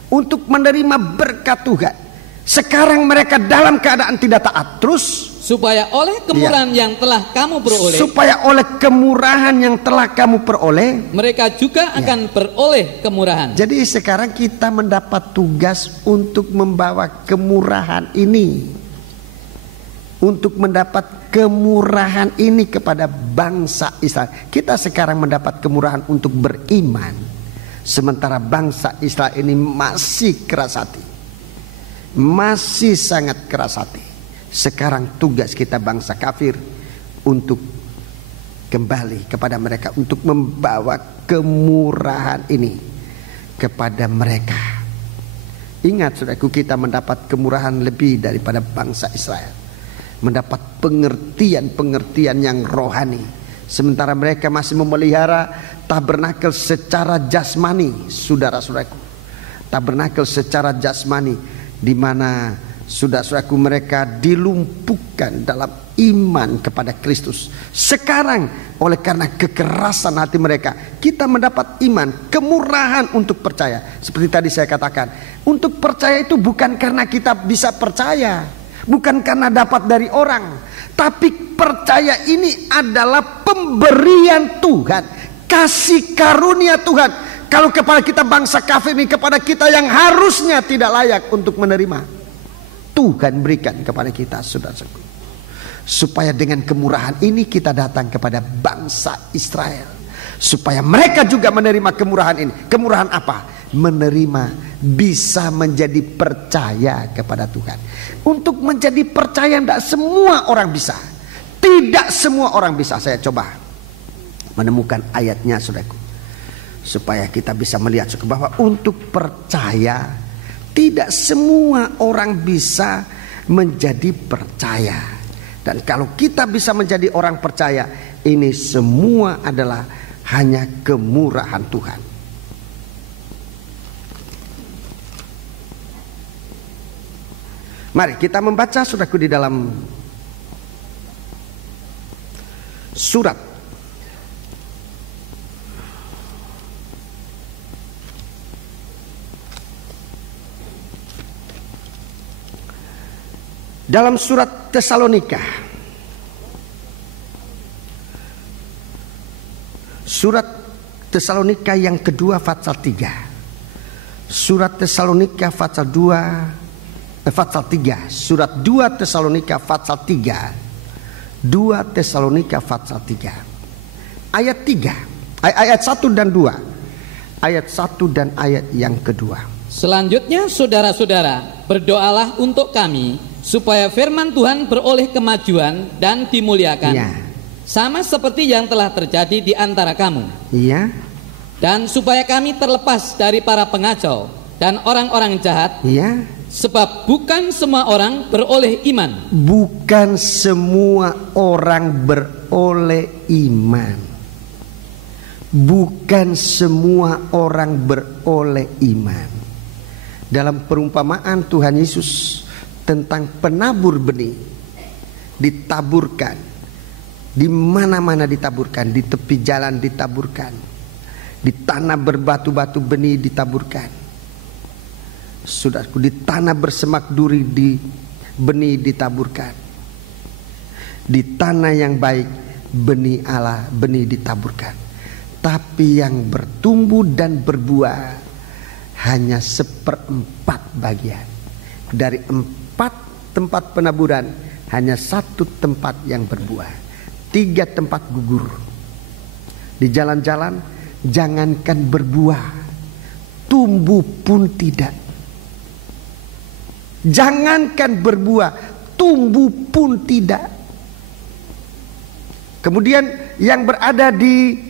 untuk menerima berkat Tuhan. Sekarang mereka dalam keadaan tidak taat. Terus, supaya oleh kemurahan yang telah kamu peroleh, supaya oleh kemurahan yang telah kamu peroleh, mereka juga akan beroleh kemurahan. Jadi sekarang kita mendapat tugas untuk membawa kemurahan ini, untuk mendapat kemurahan ini kepada bangsa Israel. Kita sekarang mendapat kemurahan untuk beriman, sementara bangsa Israel ini masih keras hati, masih sangat keras hati. Sekarang tugas kita bangsa kafir untuk kembali kepada mereka, untuk membawa kemurahan ini kepada mereka. Ingat saudaraku, kita mendapat kemurahan lebih daripada bangsa Israel, mendapat pengertian-pengertian yang rohani, sementara mereka masih memelihara tabernakel secara jasmani. Saudara-saudaraku, tabernakel secara jasmani, di mana saudara-saudaraku mereka dilumpuhkan dalam iman kepada Kristus. Sekarang oleh karena kekerasan hati mereka, kita mendapat iman, kemurahan untuk percaya. Seperti tadi saya katakan, untuk percaya itu bukan karena kita bisa percaya, bukan karena dapat dari orang, tapi percaya ini adalah pemberian Tuhan, kasih karunia Tuhan. Kalau kepada kita bangsa kafir ini, kepada kita yang harusnya tidak layak untuk menerima, Tuhan berikan kepada kita, saudara-saudara, supaya dengan kemurahan ini kita datang kepada bangsa Israel, supaya mereka juga menerima kemurahan ini. Kemurahan apa? Menerima, bisa menjadi percaya kepada Tuhan. Untuk menjadi percaya tidak semua orang bisa. Tidak semua orang bisa. Saya coba menemukan ayatnya, saudaraku, supaya kita bisa melihat bahwa untuk percaya tidak semua orang bisa menjadi percaya. Dan kalau kita bisa menjadi orang percaya, ini semua adalah hanya kemurahan Tuhan. Mari kita membaca, saudaraku, di dalam surat Tesalonika. Surat Tesalonika yang kedua pasal 3. Surat Tesalonika pasal 2 pasal 3. Surat 2 Tesalonika pasal 3. 2 Tesalonika pasal 3. Ayat 3. Ayat 1 dan 2. Ayat 1 dan ayat yang kedua. Selanjutnya, saudara-saudara, berdoalah untuk kami supaya firman Tuhan beroleh kemajuan dan dimuliakan. Ya. Sama seperti yang telah terjadi di antara kamu. Iya. Dan supaya kami terlepas dari para pengacau dan orang-orang jahat. Iya. Sebab bukan semua orang beroleh iman. Bukan semua orang beroleh iman. Bukan semua orang beroleh iman. Dalam perumpamaan Tuhan Yesus tentang penabur benih, ditaburkan di mana-mana, ditaburkan di tepi jalan, ditaburkan di tanah berbatu-batu, benih ditaburkan. Saudaraku, di tanah bersemak duri, di benih ditaburkan. Di tanah yang baik, benih Allah, benih ditaburkan. Tapi yang bertumbuh dan berbuah hanya 1/4 bagian. Dari 4 tempat penaburan, hanya 1 tempat yang berbuah. 3 tempat gugur. Di jalan-jalan, jangankan berbuah, tumbuh pun tidak. Jangankan berbuah, tumbuh pun tidak. Kemudian yang berada di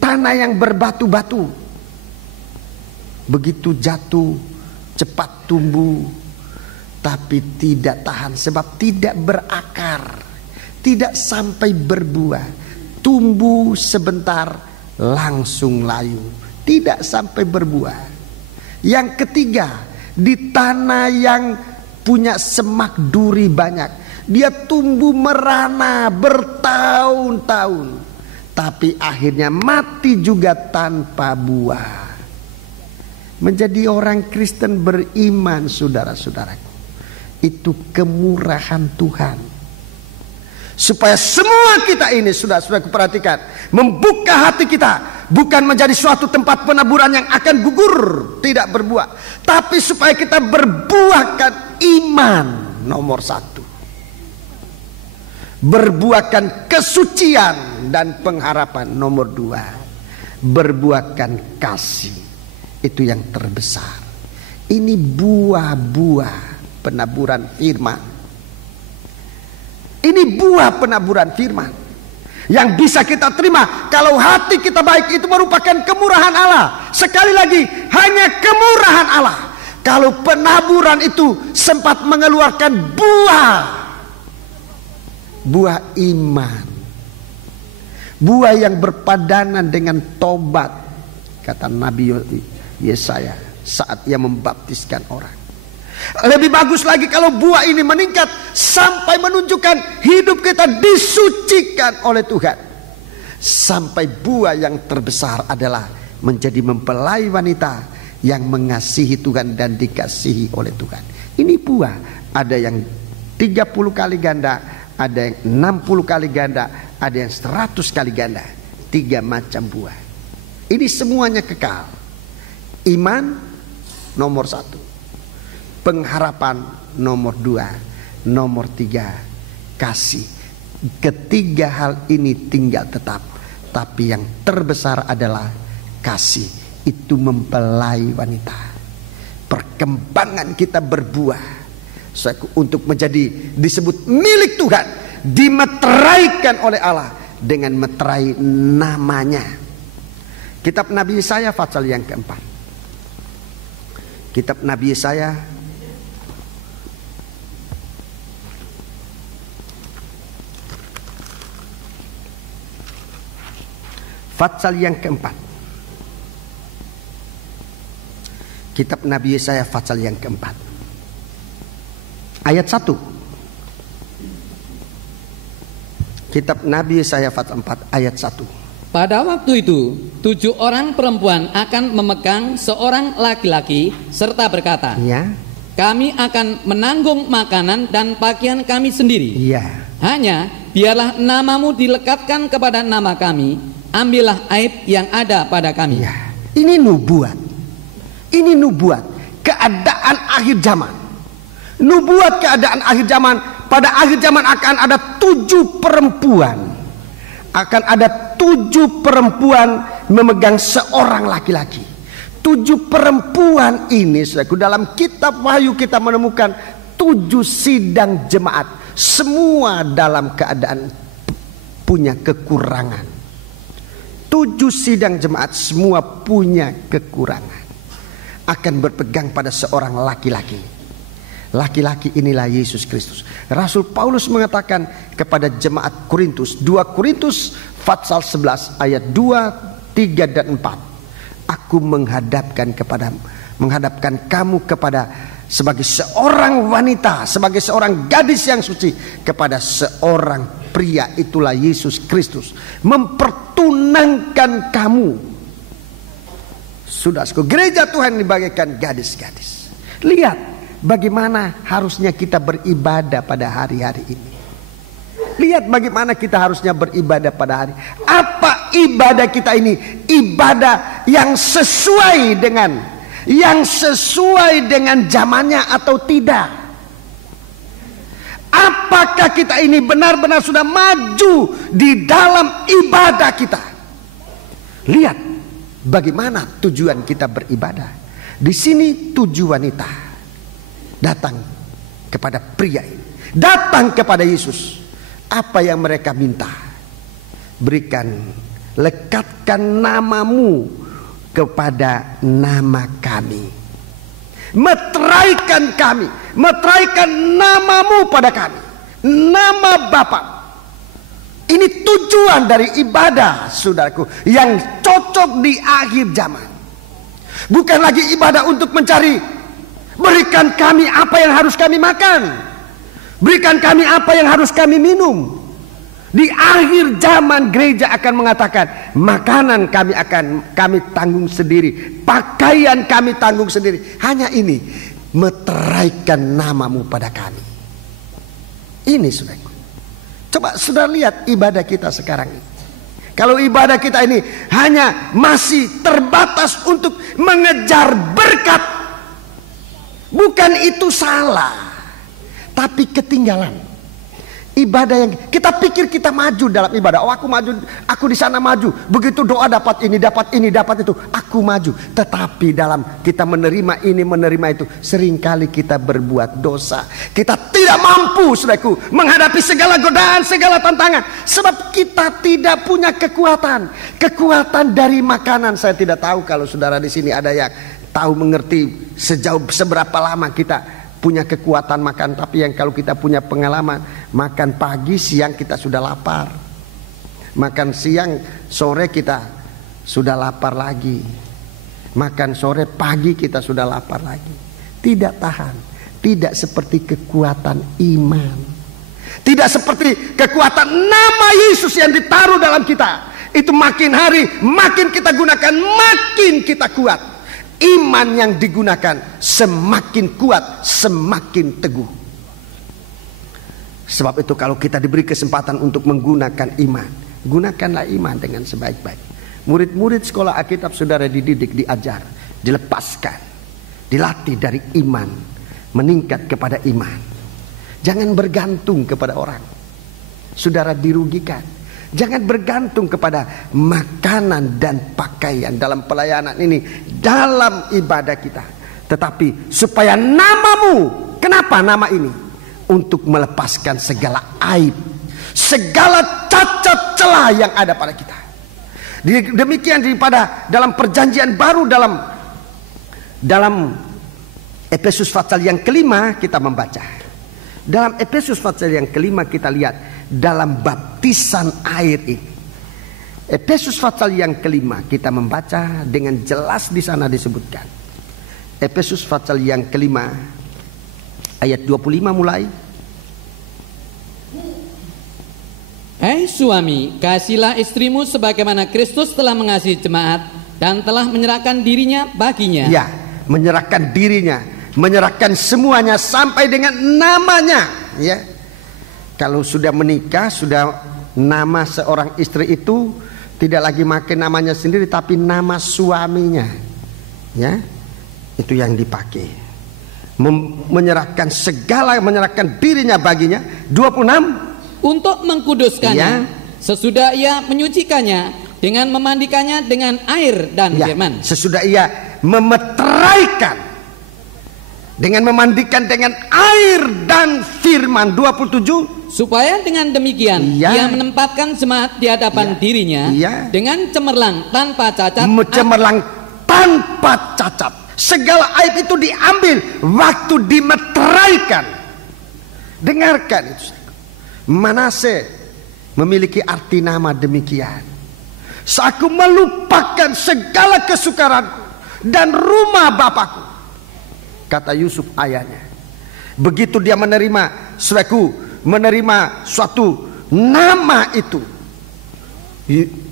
tanah yang berbatu-batu, begitu jatuh cepat tumbuh, tapi tidak tahan sebab tidak berakar, tidak sampai berbuah. Tumbuh sebentar langsung layu, tidak sampai berbuah. Yang ketiga, di tanah yang punya semak duri banyak, dia tumbuh merana bertahun-tahun, tapi akhirnya mati juga tanpa buah. Menjadi orang Kristen beriman, saudara-saudaraku, itu kemurahan Tuhan. Supaya semua kita ini, saudara-saudaraku, perhatikan, membuka hati kita, bukan menjadi suatu tempat penaburan yang akan gugur, tidak berbuah, tapi supaya kita berbuahkan iman, nomor 1. Berbuahkan kesucian dan pengharapan, nomor 2. Berbuahkan kasih, itu yang terbesar. Ini buah-buah penaburan firman. Ini buah penaburan firman yang bisa kita terima kalau hati kita baik. Itu merupakan kemurahan Allah. Sekali lagi, hanya kemurahan Allah. Kalau penaburan itu sempat mengeluarkan buah iman, buah yang berpadanan dengan tobat, kata Nabi Yesaya saat ia membaptiskan orang. Lebih bagus lagi kalau buah ini meningkat sampai menunjukkan hidup kita disucikan oleh Tuhan. Sampai buah yang terbesar adalah menjadi mempelai wanita yang mengasihi Tuhan dan dikasihi oleh Tuhan. Ini buah, ada yang 30 kali ganda, ada yang 60 kali ganda, ada yang 100 kali ganda. 3 macam buah. Ini semuanya kekal. Iman nomor 1, pengharapan nomor 2, nomor 3 kasih. Ketiga hal ini tinggal tetap, tapi yang terbesar adalah kasih. Itu mempelai wanita. Perkembangan kita berbuah untuk menjadi disebut milik Tuhan, dimeteraikan oleh Allah dengan meterai namanya. Kitab Nabi Yesaya pasal yang keempat. Kitab Nabi Yesaya pasal yang keempat. Kitab Nabi Yesaya pasal yang keempat, ayat 1. Kitab Nabi Yesaya pasal 4 ayat 1. Pada waktu itu 7 orang perempuan akan memegang seorang laki-laki serta berkata, Ya. kami akan menanggung makanan dan pakaian kami sendiri. Ya. Hanya biarlah namamu dilekatkan kepada nama kami, ambillah aib yang ada pada kami. Ya. Ini nubuat. Ini nubuat keadaan akhir zaman. Nubuat keadaan akhir zaman. Pada akhir zaman akan ada 7 perempuan. Akan ada 7 perempuan memegang seorang laki-laki. 7 perempuan ini, saudaraku, dalam kitab Wahyu kita menemukan 7 sidang jemaat. Semua dalam keadaan punya kekurangan. 7 sidang jemaat semua punya kekurangan. Akan berpegang pada seorang laki-laki. Laki-laki inilah Yesus Kristus. Rasul Paulus mengatakan kepada jemaat Korintus, 2 Korintus pasal 11 ayat 2, 3 dan 4. Aku menghadapkan kamu kepada sebagai seorang wanita, sebagai seorang gadis yang suci, kepada seorang pria, itulah Yesus Kristus, mempertunangkan kamu. Saudaraku, gereja Tuhan dibagaikan gadis-gadis. Lihat bagaimana harusnya kita beribadah pada hari-hari ini. Lihat bagaimana kita harusnya beribadah pada hari. Apa ibadah kita ini? Ibadah yang sesuai dengan zamannya atau tidak? Apakah kita ini benar-benar sudah maju di dalam ibadah kita? Lihat bagaimana tujuan kita beribadah. Di sini 7 wanita datang kepada pria ini, datang kepada Yesus. Apa yang mereka minta? Berikan, lekatkan namamu kepada nama kami. Meteraikan kami, meteraikan namamu pada kami, nama Bapa. Ini tujuan dari ibadah, saudaraku, yang cocok di akhir zaman. Bukan lagi ibadah untuk mencari, berikan kami apa yang harus kami makan, berikan kami apa yang harus kami minum. Di akhir zaman gereja akan mengatakan, makanan kami tanggung sendiri, pakaian kami tanggung sendiri. Hanya ini, meteraikan namamu pada kami. Ini saudaraku. Coba saudara lihat ibadah kita sekarang ini. Kalau ibadah kita ini hanya masih terbatas untuk mengejar berkat, bukan itu salah, tapi ketinggalan. Ibadah yang kita pikir kita maju dalam ibadah. Oh, aku maju, aku di sana maju. Begitu doa dapat ini, dapat itu, aku maju. Tetapi dalam kita menerima ini, menerima itu, seringkali kita berbuat dosa. Kita tidak mampu, saudaraku, menghadapi segala godaan, segala tantangan, sebab kita tidak punya kekuatan. Kekuatan dari makanan. Saya tidak tahu kalau saudara di sini ada yang tahu mengerti seberapa lama kita punya kekuatan makan. Tapi yang kalau kita punya pengalaman, makan pagi siang kita sudah lapar, makan siang sore kita sudah lapar lagi, makan sore pagi kita sudah lapar lagi. Tidak tahan. Tidak seperti kekuatan iman, tidak seperti kekuatan nama Yesus yang ditaruh dalam kita. Itu makin hari makin kita gunakan, makin kita kuat. Iman yang digunakan semakin kuat, semakin teguh. Sebab itu kalau kita diberi kesempatan untuk menggunakan iman, gunakanlah iman dengan sebaik-baik. Murid-murid sekolah Alkitab saudara dididik, diajar, dilepaskan, dilatih dari iman, meningkat kepada iman. Jangan bergantung kepada orang. saudara dirugikan. Jangan bergantung kepada makanan dan pakaian dalam pelayanan ini, dalam ibadah kita. Tetapi supaya namamu, kenapa nama ini? Untuk melepaskan segala aib, segala cacat celah yang ada pada kita. Demikian daripada dalam perjanjian baru, dalam Efesus pasal yang kelima kita membaca. Dalam Efesus pasal yang kelima kita lihat dalam baptisan air ini. Efesus pasal yang kelima kita membaca dengan jelas di sana disebutkan. Efesus pasal yang kelima ayat 25 mulai. Hai suami, kasihilah istrimu sebagaimana Kristus telah mengasihi jemaat dan telah menyerahkan dirinya baginya. Ya, menyerahkan dirinya, menyerahkan semuanya sampai dengan namanya, ya. Kalau sudah menikah, sudah nama seorang istri itu tidak lagi makai namanya sendiri, tapi nama suaminya, ya, itu yang dipakai. Menyerahkan segala, menyerahkan dirinya baginya. 26. Untuk mengkuduskannya, ya. Sesudah ia menyucikannya dengan memandikannya dengan air dan firman. Sesudah ia memeteraikan dengan memandikan dengan air dan firman. 27. Supaya dengan demikian ia menempatkan jemaat di hadapan dirinya dengan cemerlang tanpa cacat. Cemerlang tanpa cacat. Segala aib itu diambil waktu dimeteraikan. Dengarkan itu. Manase memiliki arti nama demikian. Aku melupakan segala kesukaranku dan rumah bapakku, kata Yusuf ayahnya. Begitu dia menerima, saudaraku, menerima suatu nama itu,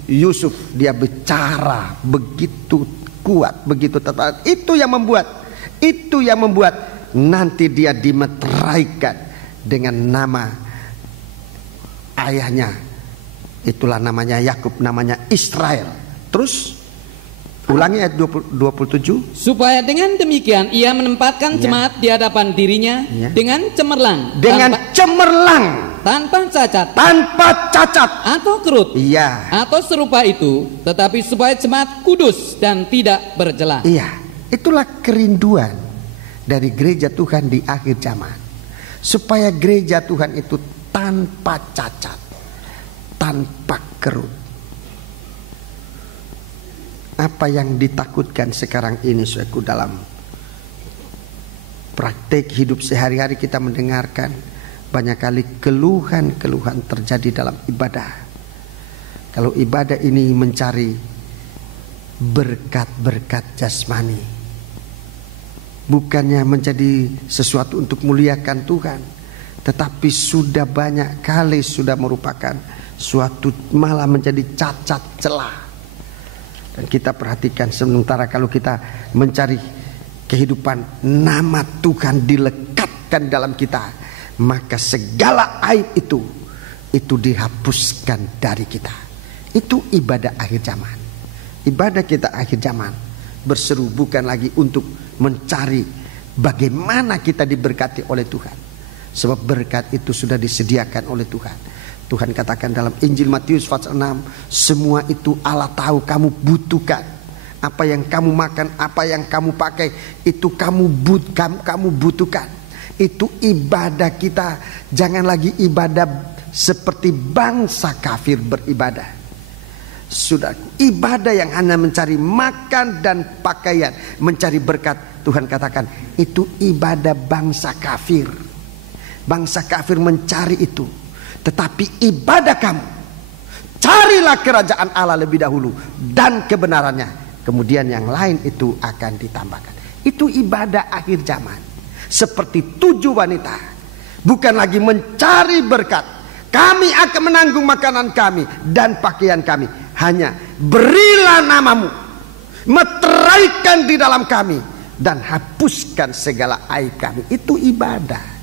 Yusuf dia bicara begitu kuat, begitu tepat. Itu yang membuat nanti dia dimeteraikan dengan nama ayahnya. Itulah namanya Yakub, namanya Israel. Terus ulangi ayat 27. Supaya dengan demikian ia menempatkan jemaat di hadapan dirinya dengan cemerlang, tanpa cacat atau kerut, atau serupa itu, tetapi supaya jemaat kudus dan tidak bercela. Iya, itulah kerinduan dari gereja Tuhan di akhir zaman, supaya gereja Tuhan itu tanpa cacat, tanpa kerut. Apa yang ditakutkan sekarang ini, saudaraku, dalam praktek hidup sehari-hari kita mendengarkan banyak kali keluhan-keluhan terjadi dalam ibadah. Kalau ibadah ini mencari berkat-berkat jasmani, bukannya menjadi sesuatu untuk muliakan Tuhan, tetapi sudah banyak kali sudah merupakan suatu malah menjadi cacat celah. Dan kita perhatikan, sementara kalau kita mencari kehidupan, nama Tuhan dilekatkan dalam kita, maka segala aib itu dihapuskan dari kita. Itu ibadah akhir zaman. Ibadah kita akhir zaman berseru bukan lagi untuk mencari bagaimana kita diberkati oleh Tuhan, sebab berkat itu sudah disediakan oleh Tuhan. Tuhan katakan dalam Injil Matius pasal 6, semua itu Allah tahu kamu butuhkan. Apa yang kamu makan, apa yang kamu pakai, itu kamu butuhkan. Itu ibadah kita. Jangan lagi ibadah seperti bangsa kafir beribadah. Sudah, ibadah yang hanya mencari makan dan pakaian, mencari berkat. Tuhan katakan itu ibadah bangsa kafir. Bangsa kafir mencari itu. Tetapi ibadah kamu, carilah kerajaan Allah lebih dahulu dan kebenarannya, kemudian yang lain itu akan ditambahkan. Itu ibadah akhir zaman. Seperti 7 wanita, bukan lagi mencari berkat, kami akan menanggung makanan kami dan pakaian kami, hanya berilah namamu, meteraikan di dalam kami, dan hapuskan segala aib kami. Itu ibadah.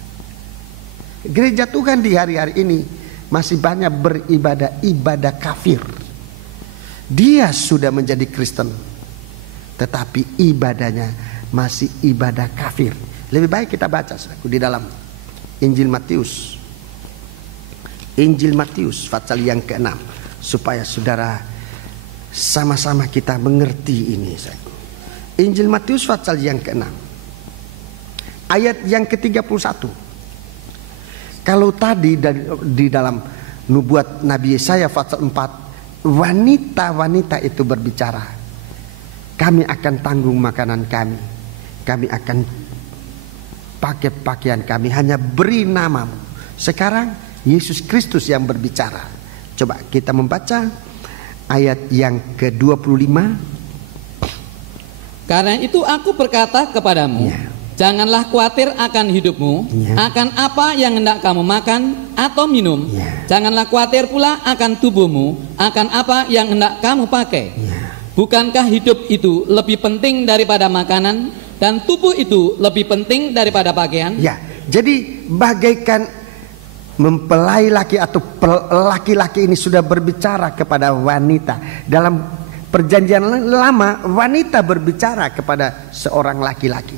Gereja Tuhan di hari-hari ini masih banyak beribadah ibadah kafir. Dia sudah menjadi Kristen, tetapi ibadahnya masih ibadah kafir. Lebih baik kita baca di dalam Injil Matius Injil Matius pasal yang ke-6, supaya saudara sama-sama kita mengerti ini. Injil Matius pasal yang ke-6 ayat yang ke-31. Kalau tadi di dalam nubuat Nabi Yesaya pasal 4, wanita-wanita itu berbicara, kami akan tanggung makanan kami, kami akan pakai pakaian kami, hanya beri namamu. Sekarang Yesus Kristus yang berbicara. Coba kita membaca ayat yang ke-25. Karena itu aku berkata kepadamu, janganlah khawatir akan hidupmu, akan apa yang hendak kamu makan atau minum. Janganlah khawatir pula akan tubuhmu, akan apa yang hendak kamu pakai. Bukankah hidup itu lebih penting daripada makanan, dan tubuh itu lebih penting daripada pakaian? Ya, jadi bagaikan mempelai laki atau laki-laki ini sudah berbicara kepada wanita. Dalam perjanjian lama, wanita berbicara kepada seorang laki-laki.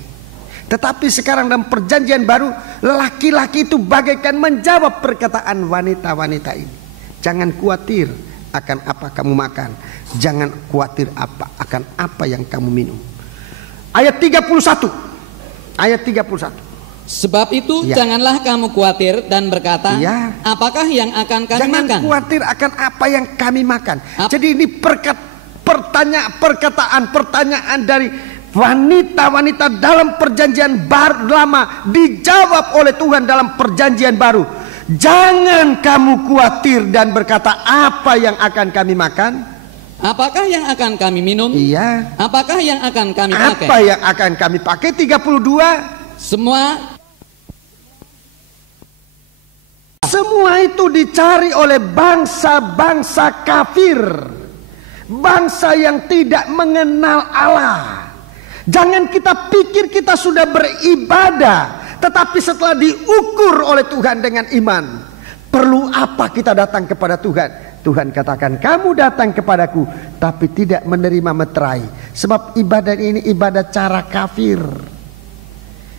Tetapi sekarang dalam perjanjian baru, laki-laki itu bagaikan menjawab perkataan wanita-wanita ini. Jangan khawatir akan apa kamu makan, jangan khawatir akan apa yang kamu minum. Ayat 31. Ayat 31. Sebab itu janganlah kamu khawatir dan berkata, apakah yang akan kami makan? Jangan khawatir akan apa yang kami makan. Jadi ini pertanyaan dari wanita-wanita dalam perjanjian baru lama dijawab oleh Tuhan dalam perjanjian baru. Jangan kamu khawatir dan berkata, apa yang akan kami makan? Apakah yang akan kami minum? Apakah yang akan kami pakai? Apa yang akan kami pakai? 32. Semua itu dicari oleh bangsa-bangsa kafir, bangsa yang tidak mengenal Allah. Jangan kita pikir kita sudah beribadah, tetapi setelah diukur oleh Tuhan dengan iman, perlu apa kita datang kepada Tuhan? Tuhan katakan, kamu datang kepadaku tapi tidak menerima meterai, sebab ibadah ini ibadah cara kafir.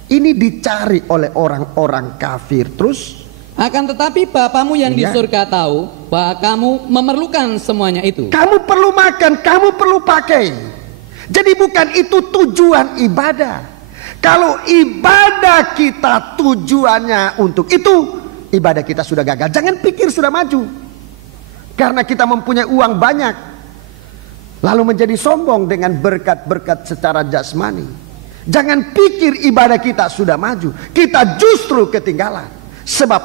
Ini dicari oleh orang-orang kafir. Terus, akan tetapi Bapamu yang di surga tahu bahwa kamu memerlukan semuanya itu. Kamu perlu makan, kamu perlu pakai. Jadi bukan itu tujuan ibadah. Kalau ibadah kita tujuannya untuk itu, ibadah kita sudah gagal. Jangan pikir sudah maju karena kita mempunyai uang banyak, lalu menjadi sombong dengan berkat-berkat secara jasmani. Jangan pikir ibadah kita sudah maju, kita justru ketinggalan. Sebab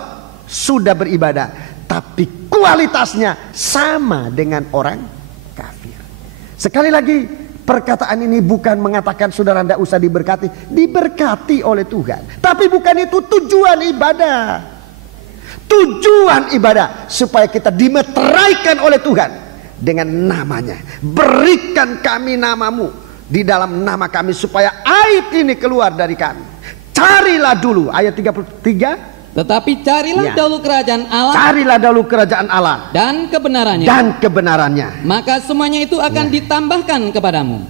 sudah beribadah tapi kualitasnya sama dengan orang kafir. Sekali lagi, perkataan ini bukan mengatakan saudara tidak usah diberkati. Diberkati oleh Tuhan, tapi bukan itu tujuan ibadah. Tujuan ibadah supaya kita dimeteraikan oleh Tuhan dengan namanya. Berikan kami namamu, di dalam nama kami supaya aib ini keluar dari kami. Carilah dulu, ayat 33. Tetapi carilah dahulu kerajaan Allah. Carilah dahulu kerajaan Allah dan kebenarannya. Dan kebenarannya. Maka semuanya itu akan ditambahkan kepadamu.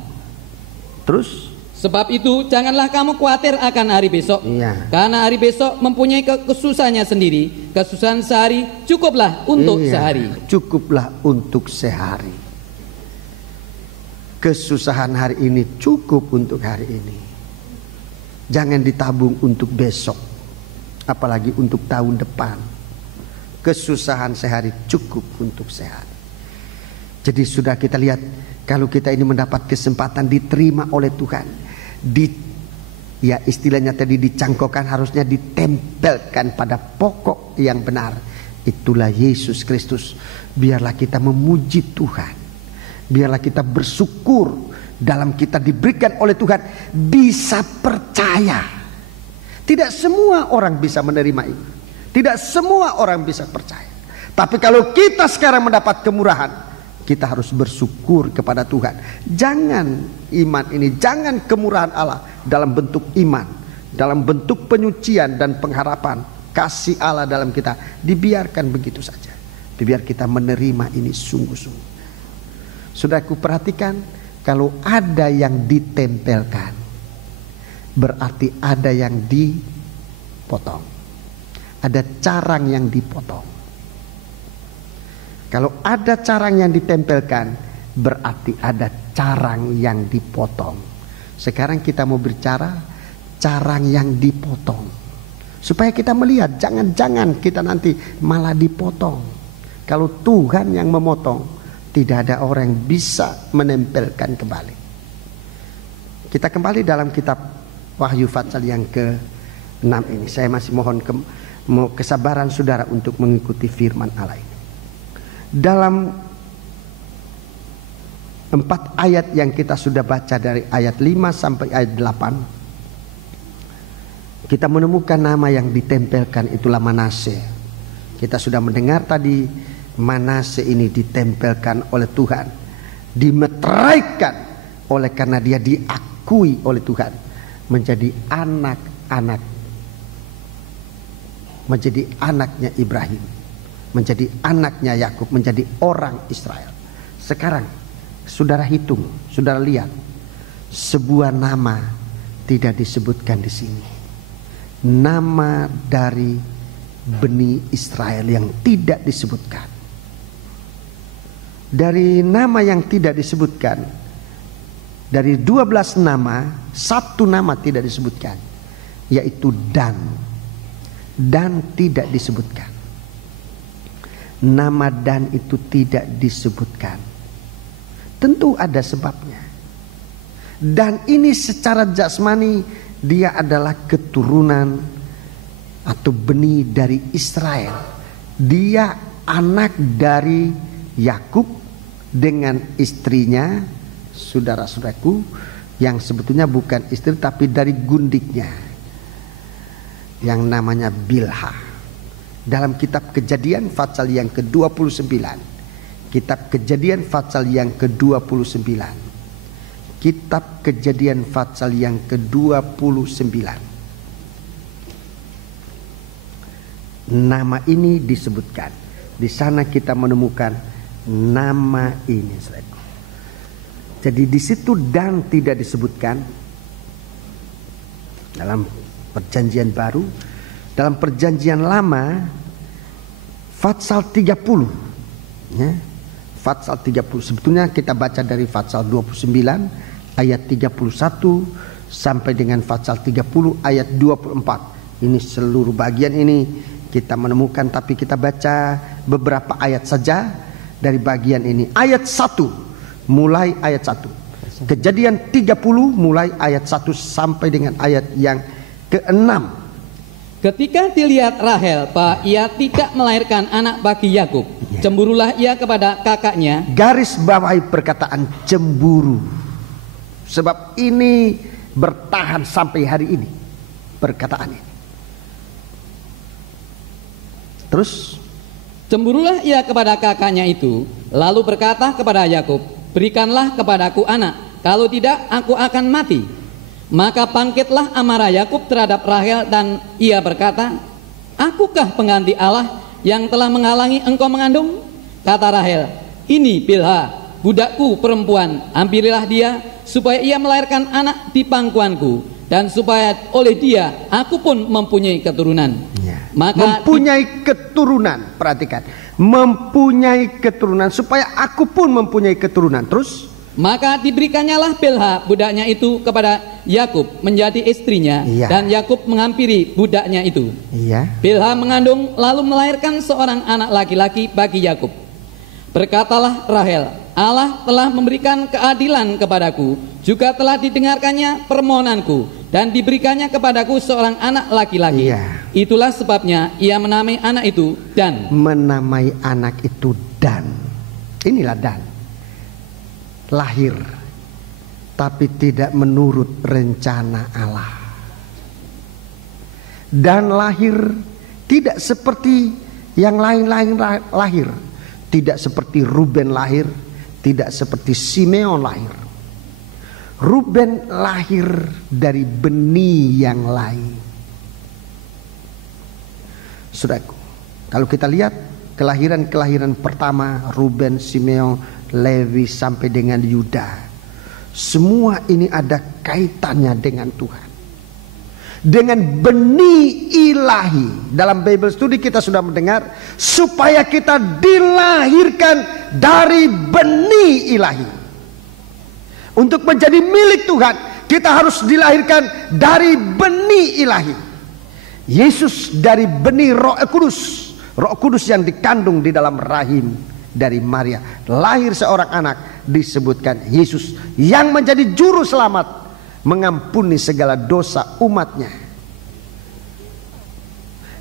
Terus? Sebab itu janganlah kamu khawatir akan hari besok. Karena hari besok mempunyai kesusahannya sendiri. Kesusahan sehari cukuplah untuk sehari. Cukuplah untuk sehari. Kesusahan hari ini cukup untuk hari ini. Jangan ditabung untuk besok, apalagi untuk tahun depan. Kesusahan sehari cukup untuk sehari. Jadi sudah kita lihat, kalau kita ini mendapat kesempatan diterima oleh Tuhan, istilahnya tadi dicangkokkan, harusnya ditempelkan pada pokok yang benar. Itulah Yesus Kristus. Biarlah kita memuji Tuhan. Biarlah kita bersyukur dalam kita diberikan oleh Tuhan, bisa percaya. Tidak semua orang bisa menerima itu. Tidak semua orang bisa percaya. Tapi kalau kita sekarang mendapat kemurahan, kita harus bersyukur kepada Tuhan. Jangan iman ini, jangan kemurahan Allah dalam bentuk iman, dalam bentuk penyucian dan pengharapan kasih Allah dalam kita, dibiarkan begitu saja. Biar kita menerima ini sungguh-sungguh. Saudaraku, perhatikan, kalau ada yang ditempelkan, berarti ada yang dipotong. Ada carang yang dipotong. Kalau ada carang yang ditempelkan, berarti ada carang yang dipotong. Sekarang kita mau bicara carang yang dipotong, supaya kita melihat, jangan-jangan kita nanti malah dipotong. Kalau Tuhan yang memotong, tidak ada orang yang bisa menempelkan kembali. Kita kembali dalam kitab Wahyu pasal yang ke-6 ini. Saya masih mohon kesabaran saudara untuk mengikuti firman Allah ini. Dalam 4 ayat yang kita sudah baca dari ayat 5 sampai ayat 8, kita menemukan nama yang ditempelkan, itulah Manase. Kita sudah mendengar tadi, Manase ini ditempelkan oleh Tuhan, dimeteraikan oleh karena dia diakui oleh Tuhan menjadi anak-anak, menjadi anaknya Ibrahim, menjadi anaknya Yakub, menjadi orang Israel. Sekarang saudara hitung, saudara lihat, sebuah nama tidak disebutkan di sini. Nama dari Bani Israel yang tidak disebutkan. Dari nama yang tidak disebutkan, dari 12 nama, 1 nama tidak disebutkan, yaitu Dan. Dan tidak disebutkan. Nama Dan itu tidak disebutkan. Tentu ada sebabnya. Dan ini secara jasmani dia adalah keturunan atau benih dari Israel. Dia anak dari Yakub dengan istrinya, saudara-saudaraku, yang sebetulnya bukan istri tapi dari gundiknya, yang namanya Bilha. Dalam kitab Kejadian pasal yang ke-29, kitab Kejadian pasal yang ke-29, kitab Kejadian pasal yang ke-29, nama ini disebutkan. Di sana kita menemukan nama ini. Jadi di situ Dan tidak disebutkan dalam perjanjian baru. Dalam perjanjian lama pasal 30, ya, pasal 30 sebetulnya kita baca dari pasal 29 ayat 31 sampai dengan pasal 30 ayat 24. Ini seluruh bagian ini kita menemukan, tapi kita baca beberapa ayat saja dari bagian ini. Ayat 1, mulai ayat 1. Kejadian 30 mulai ayat 1 sampai dengan ayat yang ke-6. Ketika dilihat Rahel bahwa ia tidak melahirkan anak bagi Yakub, cemburulah ia kepada kakaknya. Garis bawahi perkataan cemburu, sebab ini bertahan sampai hari ini perkataan ini. Terus cemburulah ia kepada kakaknya itu, lalu berkata kepada Yakub, berikanlah kepadaku anak, kalau tidak aku akan mati. Maka bangkitlah amarah Yakub terhadap Rahel dan ia berkata, akukah pengganti Allah yang telah menghalangi engkau mengandung? Kata Rahel, ini Bilha, budakku perempuan, ambililah dia supaya ia melahirkan anak di pangkuanku, dan supaya oleh dia aku pun mempunyai keturunan. Maka mempunyai keturunan, perhatikan, mempunyai keturunan, supaya aku pun mempunyai keturunan. Terus maka diberikannya lah Bilha budaknya itu kepada Yakub menjadi istrinya, dan Yakub menghampiri budaknya itu. Bilha mengandung lalu melahirkan seorang anak laki-laki bagi Yakub. Berkatalah Rahel, Allah telah memberikan keadilan kepadaku, juga telah didengarkannya permohonanku, dan diberikannya kepadaku seorang anak laki-laki. Itulah sebabnya ia menamai anak itu Dan. Menamai anak itu Dan. Inilah Dan. Lahir, tapi tidak menurut rencana Allah. Dan lahir tidak seperti yang lain-lain lahir. Tidak seperti Ruben lahir, tidak seperti Simeon lahir. Ruben lahir dari benih yang lain. Saudaraku, kalau kita lihat kelahiran pertama, Ruben, Simeon, Lewi sampai dengan Yuda, semua ini ada kaitannya dengan Tuhan. dengan benih ilahi. Dalam Bible Study kita sudah mendengar supaya kita dilahirkan dari benih ilahi. Untuk menjadi milik Tuhan, kita harus dilahirkan dari benih ilahi. Yesus dari benih Roh Kudus. Roh Kudus yang dikandung di dalam rahim dari Maria. Lahir seorang anak, disebutkan Yesus, yang menjadi juru selamat, mengampuni segala dosa umatnya.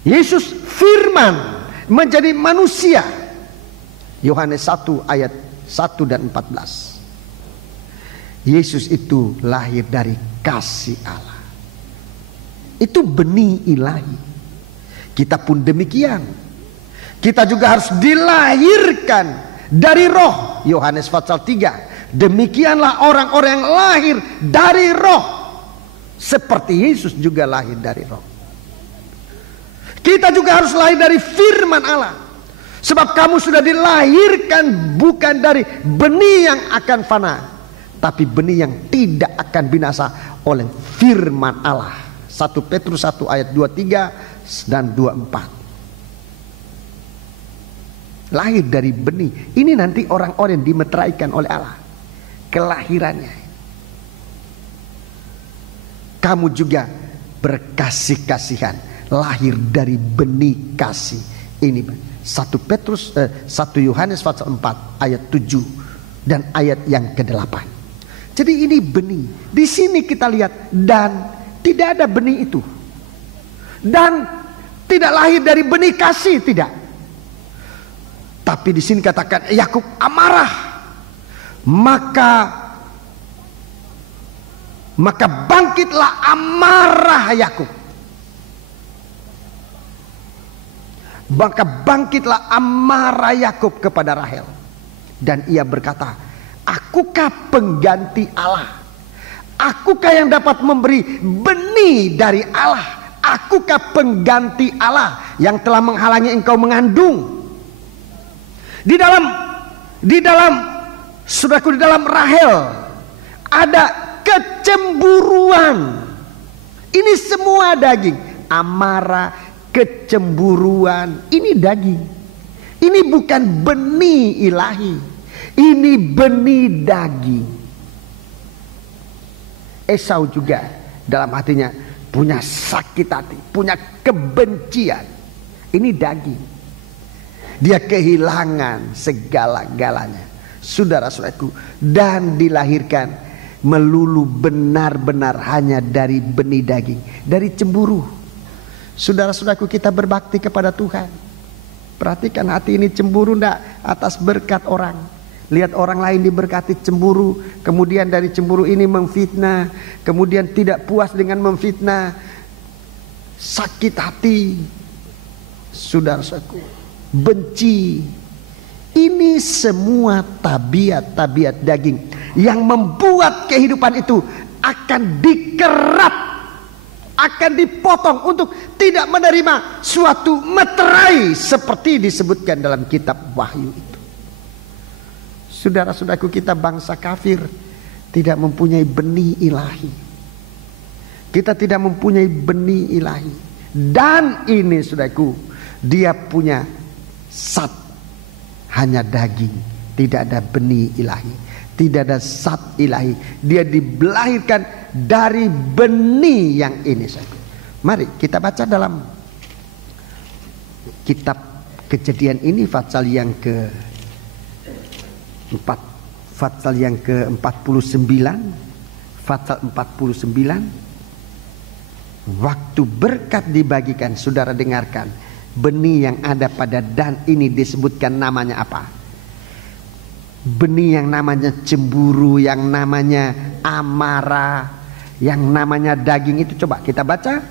Yesus firman menjadi manusia. Yohanes 1 ayat 1 dan 14. Yesus itu lahir dari kasih Allah. Itu benih ilahi. Kita pun demikian. Kita juga harus dilahirkan dari roh. Yohanes pasal 3. Demikianlah orang-orang yang lahir dari roh, seperti Yesus juga lahir dari roh. Kita juga harus lahir dari firman Allah. Sebab kamu sudah dilahirkan bukan dari benih yang akan fana, tapi benih yang tidak akan binasa oleh firman Allah. 1 Petrus 1 ayat 23 dan 24. Lahir dari benih. Ini nanti orang-orang yang dimeteraikan oleh Allah. Kelahirannya. Kamu juga berkasih-kasihan, lahir dari benih kasih. Ini 1 Yohanes pasal 4 ayat 7 dan ayat yang ke-8. Jadi ini benih. Di sini kita lihat, dan tidak ada benih itu. Dan tidak lahir dari benih kasih, tidak. Tapi di sini katakan Yakub amarah. Maka bangkitlah amarah Yakub. Maka bangkitlah amarah Yakub kepada Rahel, dan ia berkata, akukah pengganti Allah? Akukah yang dapat memberi benih dari Allah? Akukah pengganti Allah yang telah menghalangi engkau mengandung? Di dalam saudaraku, di dalam Rahel ada kecemburuan. Ini semua daging. Amarah, kecemburuan, ini daging. Ini bukan benih ilahi, ini benih daging. Esau juga dalam hatinya punya sakit hati, punya kebencian. Ini daging. Dia kehilangan segala-galanya, saudara-saudaraku, dan dilahirkan melulu benar-benar hanya dari benih daging, dari cemburu. Saudara-saudaraku, kita berbakti kepada Tuhan. Perhatikan hati ini cemburu enggak atas berkat orang. Lihat orang lain diberkati, cemburu. Kemudian dari cemburu ini memfitnah. Kemudian tidak puas dengan memfitnah, sakit hati. Saudara-saudaraku, benci. Ini semua tabiat-tabiat daging yang membuat kehidupan itu akan dikerap, akan dipotong untuk tidak menerima suatu meterai seperti disebutkan dalam kitab Wahyu itu. Saudara-saudaraku, kita bangsa kafir tidak mempunyai benih ilahi. Kita tidak mempunyai benih ilahi. Dan ini saudaraku, dia punya sat, hanya daging, tidak ada benih ilahi, tidak ada sat ilahi. Dia dilahirkan dari benih yang ini saudaraku. Mari kita baca dalam kitab Kejadian ini pasal yang pasal yang ke-49, pasal 49. Waktu berkat dibagikan, saudara dengarkan, benih yang ada pada Dan ini disebutkan namanya apa? Benih yang namanya cemburu, yang namanya amarah, yang namanya daging itu. Coba kita baca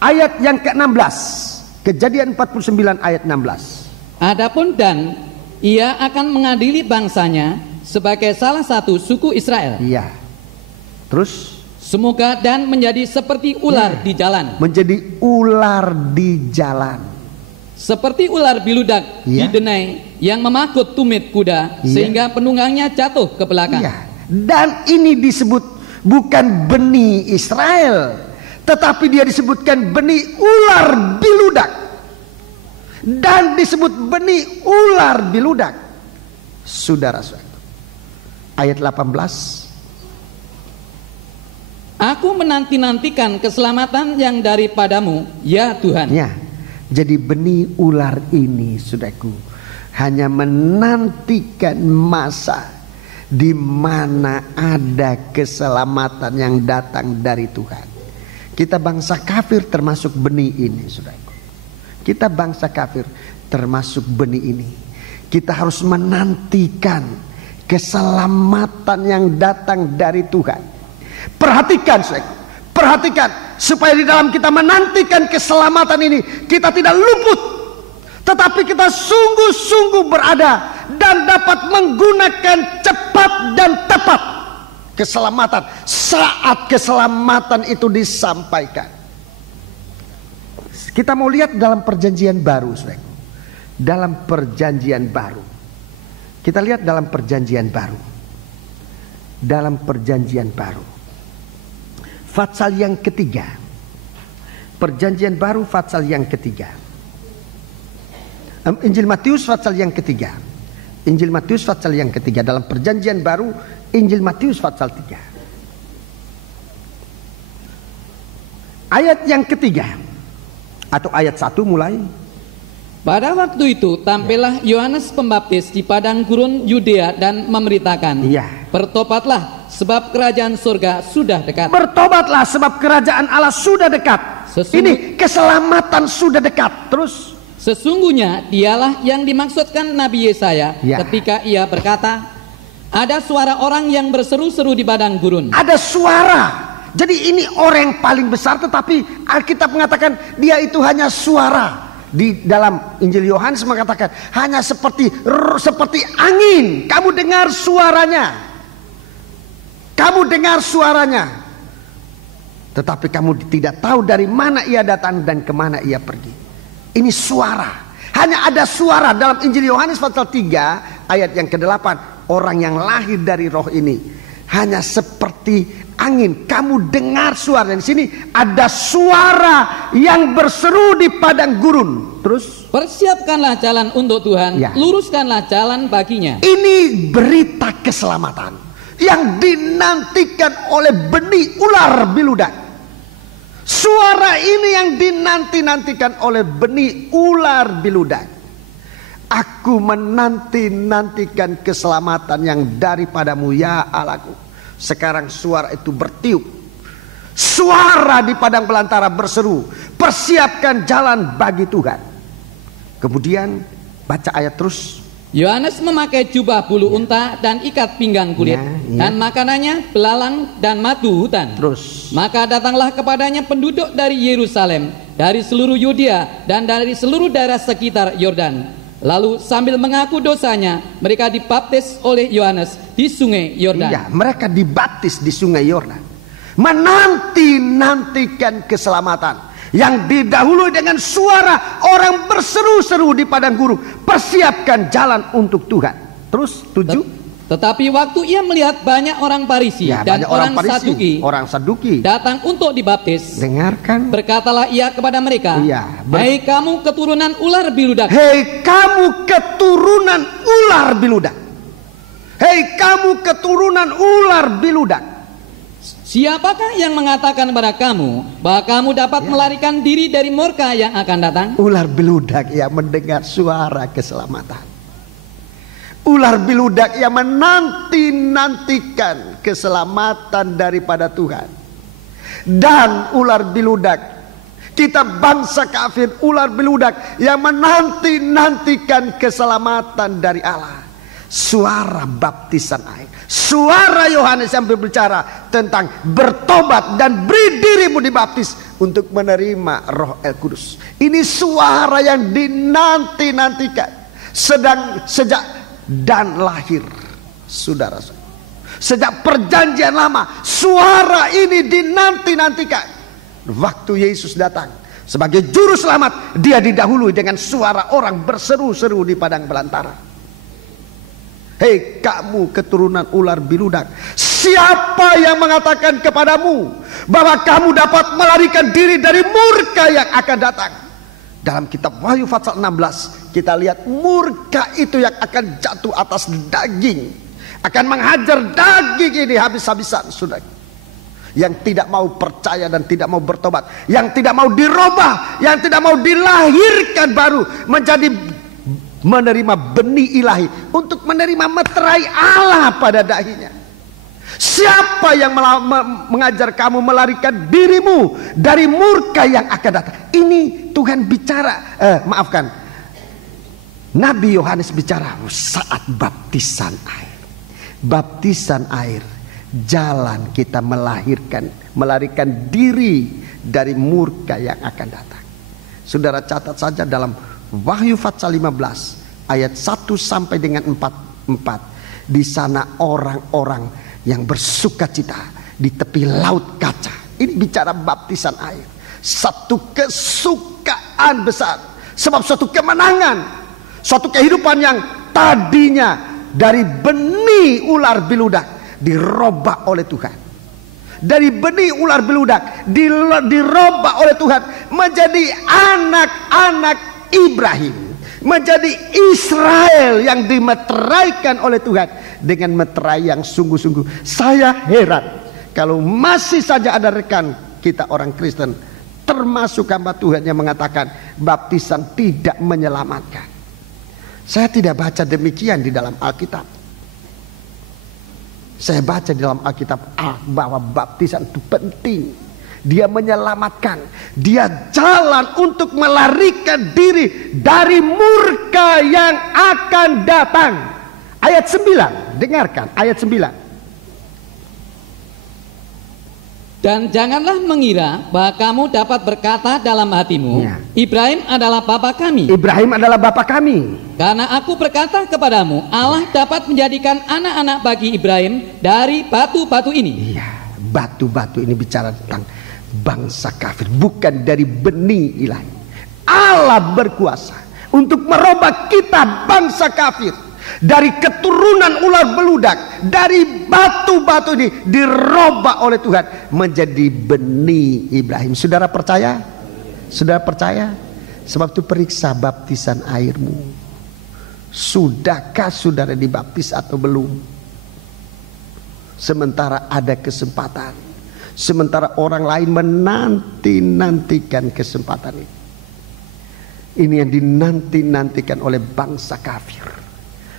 ayat yang ke-16, Kejadian 49 ayat 16. Adapun Dan, ia akan mengadili bangsanya sebagai salah satu suku Israel. Iya. Terus? Semoga Dan menjadi seperti ular di jalan. Menjadi ular di jalan. Seperti ular biludak di denai yang memakut tumit kuda sehingga penunggangnya jatuh ke belakang. Iya. Dan ini disebut bukan benih Israel, tetapi dia disebutkan benih ular biludak. Dan disebut benih ular biludak. Saudara-saudara, ayat 18. Aku menanti-nantikan keselamatan yang daripadamu, ya Tuhan. Ya, jadi benih ular ini, saudaraku, hanya menantikan masa di mana ada keselamatan yang datang dari Tuhan. Kita bangsa kafir termasuk benih ini, saudaraku. Kita bangsa kafir termasuk benih ini. Kita harus menantikan keselamatan yang datang dari Tuhan. Perhatikan, saudaraku, perhatikan, supaya di dalam kita menantikan keselamatan ini, kita tidak luput, tetapi kita sungguh-sungguh berada dan dapat menggunakan cepat dan tepat keselamatan saat keselamatan itu disampaikan. Kita mau lihat dalam perjanjian baru, saudara. Dalam perjanjian baru. Kita lihat dalam perjanjian baru. Dalam perjanjian baru. Fatsal yang ketiga. Perjanjian baru fatsal yang ketiga. Injil Matius fatsal yang ketiga. Injil Matius fatsal yang ketiga. Dalam perjanjian baru Injil Matius fatsal 3. Ayat yang ketiga. Atau ayat 1 mulai. Pada waktu itu tampillah Yohanes Pembaptis di padang gurun Yudea dan memberitakan, bertobatlah sebab kerajaan surga sudah dekat. Bertobatlah sebab kerajaan Allah sudah dekat. Ini keselamatan sudah dekat. Terus, sesungguhnya dialah yang dimaksudkan Nabi Yesaya ketika ia berkata, ada suara orang yang berseru-seru di padang gurun. Ada suara. Jadi ini orang yang paling besar, tetapi Alkitab mengatakan dia itu hanya suara. Di dalam Injil Yohanes mengatakan hanya seperti angin. Kamu dengar suaranya. Kamu dengar suaranya. Tetapi kamu tidak tahu dari mana ia datang dan kemana ia pergi. Ini suara. Hanya ada suara dalam Injil Yohanes pasal 3 ayat yang ke-8. Orang yang lahir dari roh ini hanya seperti angin. Kamu dengar suara. Di sini ada suara yang berseru di padang gurun. Terus, persiapkanlah jalan untuk Tuhan, luruskanlah jalan baginya. Ini berita keselamatan yang dinantikan oleh benih ular biludak. Suara ini yang dinanti-nantikan oleh benih ular biludak. Aku menanti-nantikan keselamatan yang daripadamu, ya Allahku. Sekarang suara itu bertiup. Suara di padang belantara berseru, persiapkan jalan bagi Tuhan. Kemudian baca ayat terus. Yohanes memakai jubah bulu unta dan ikat pinggang kulit, dan makanannya belalang dan madu hutan. Terus, maka datanglah kepadanya penduduk dari Yerusalem, dari seluruh Yudea dan dari seluruh daerah sekitar Yordan. Lalu sambil mengaku dosanya, mereka dibaptis oleh Yohanes di sungai Yordan. Iya, mereka dibaptis di sungai Yordan. Menanti-nantikan keselamatan yang didahului dengan suara orang berseru-seru di padang gurun. Persiapkan jalan untuk Tuhan. Terus 7. Tetapi waktu ia melihat banyak orang Farisi dan orang Saduki datang untuk dibaptis, dengarkan, berkatalah ia kepada mereka, hei kamu keturunan ular biludak. Hei kamu keturunan ular biludak. Hei kamu keturunan ular biludak. Siapakah yang mengatakan kepada kamu bahwa kamu dapat melarikan diri dari murka yang akan datang? Ular biludak yang mendengar suara keselamatan. Ular biludak yang menanti-nantikan keselamatan daripada Tuhan. Dan ular biludak, kita bangsa kafir, ular biludak yang menanti-nantikan keselamatan dari Allah. Suara baptisan air, suara Yohanes yang berbicara tentang bertobat dan beri dirimu dibaptis untuk menerima Roh El Kudus. Ini suara yang dinanti-nantikan sejak dan lahir, saudara. Sejak perjanjian lama, suara ini dinanti-nantikan. Waktu Yesus datang sebagai juru selamat, dia didahului dengan suara orang berseru-seru di padang belantara. Hei kamu keturunan ular biludak, Siapa yang mengatakan kepadamu bahwa kamu dapat melarikan diri dari murka yang akan datang? Dalam kitab Wahyu pasal 16 kita lihat murka itu yang akan jatuh atas daging, akan menghajar daging ini habis-habisan, saudara. Yang tidak mau percaya dan tidak mau bertobat, yang tidak mau dirubah, yang tidak mau dilahirkan baru menjadi menerima benih ilahi untuk menerima meterai Allah pada dahinya. Siapa yang mengajar kamu melarikan dirimu dari murka yang akan datang? Ini Tuhan bicara, Nabi Yohanes bicara saat baptisan air. Baptisan air, jalan kita melarikan diri dari murka yang akan datang. Saudara catat saja dalam Wahyu pasal 15 ayat 1 sampai dengan 4. Di sana orang-orang yang bersuka cita di tepi laut kaca. Ini bicara baptisan air. Satu kesukaan besar. Sebab suatu kemenangan, suatu kehidupan yang tadinya dari benih ular beludak dirubah oleh Tuhan. Dari benih ular beludak dirubah oleh Tuhan menjadi anak-anak Ibrahim, menjadi Israel yang dimeteraikan oleh Tuhan dengan meterai yang sungguh-sungguh. Saya heran kalau masih saja ada rekan kita orang Kristen, termasuk hamba Tuhan, yang mengatakan baptisan tidak menyelamatkan. Saya tidak baca demikian di dalam Alkitab. Saya baca di dalam Alkitab bahwa baptisan itu penting. Dia menyelamatkan, dia jalan untuk melarikan diri dari murka yang akan datang. Ayat 9, dengarkan ayat 9. Dan janganlah mengira bahwa kamu dapat berkata dalam hatimu, Ibrahim adalah bapa kami. Ibrahim adalah bapa kami. Karena aku berkata kepadamu, Allah dapat menjadikan anak-anak bagi Ibrahim dari batu-batu ini. Iya, batu-batu ini bicara tentang bangsa kafir, bukan dari benih ilahi. Allah berkuasa untuk merubah kita bangsa kafir dari keturunan ular beludak, dari batu-batu ini dirubah oleh Tuhan menjadi benih Ibrahim. Saudara percaya? Saudara percaya? Sebab itu periksa baptisan airmu. Sudahkah saudara dibaptis atau belum? Sementara ada kesempatan, sementara orang lain menanti-nantikan kesempatan ini. Ini yang dinanti-nantikan oleh bangsa kafir.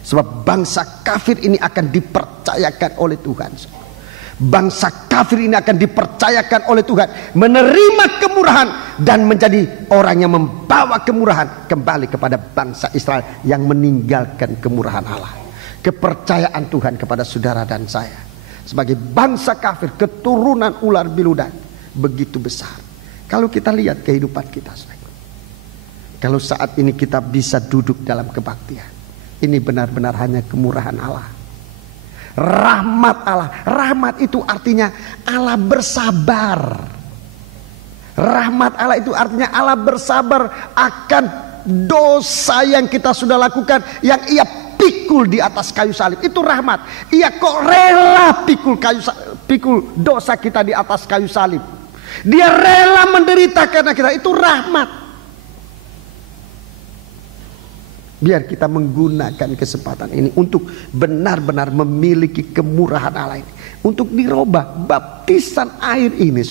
Sebab bangsa kafir ini akan dipercayakan oleh Tuhan. Bangsa kafir ini akan dipercayakan oleh Tuhan menerima kemurahan dan menjadi orang yang membawa kemurahan kembali kepada bangsa Israel yang meninggalkan kemurahan Allah. Kepercayaan Tuhan kepada saudara dan saya sebagai bangsa kafir, keturunan ular beludak, begitu besar. Kalau kita lihat kehidupan kita, kalau saat ini kita bisa duduk dalam kebaktian, ini benar-benar hanya kemurahan Allah, rahmat Allah. Rahmat itu artinya Allah bersabar. Rahmat Allah itu artinya Allah bersabar akan dosa yang kita sudah lakukan, yang ia pikul di atas kayu salib. Itu rahmat. Ia kok rela pikul dosa kita di atas kayu salib. Dia rela menderita karena kita. Itu rahmat. Biar kita menggunakan kesempatan ini untuk benar-benar memiliki kemurahan Allah ini, untuk dirubah. Baptisan air ini,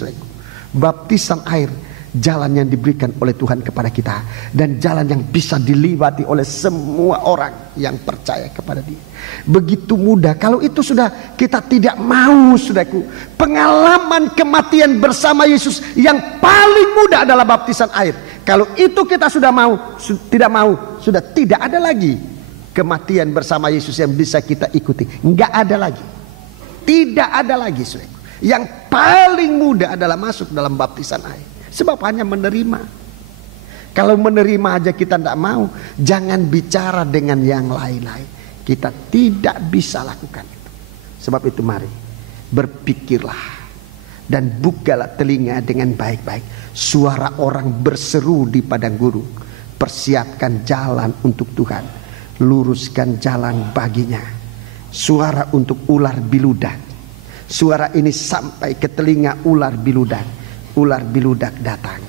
baptisan air, jalan yang diberikan oleh Tuhan kepada kita, dan jalan yang bisa dilewati oleh semua orang yang percaya kepada Dia. Begitu mudah. Kalau itu sudah kita tidak mau, saudaraku, pengalaman kematian bersama Yesus yang paling mudah adalah baptisan air. Kalau itu kita sudah mau, tidak mau, sudah tidak ada lagi kematian bersama Yesus yang bisa kita ikuti. Enggak ada lagi. Tidak ada lagi, saudaraku. Yang paling mudah adalah masuk dalam baptisan air. Sebab hanya menerima. Kalau menerima aja kita tidak mau, jangan bicara dengan yang lain-lain. Kita tidak bisa lakukan itu. Sebab itu mari berpikirlah dan bukalah telinga dengan baik-baik. Suara orang berseru di padang gurun, persiapkan jalan untuk Tuhan, luruskan jalan baginya. Suara untuk ular beludak, Suara ini sampai ke telinga ular biludak. Ular biludak datang.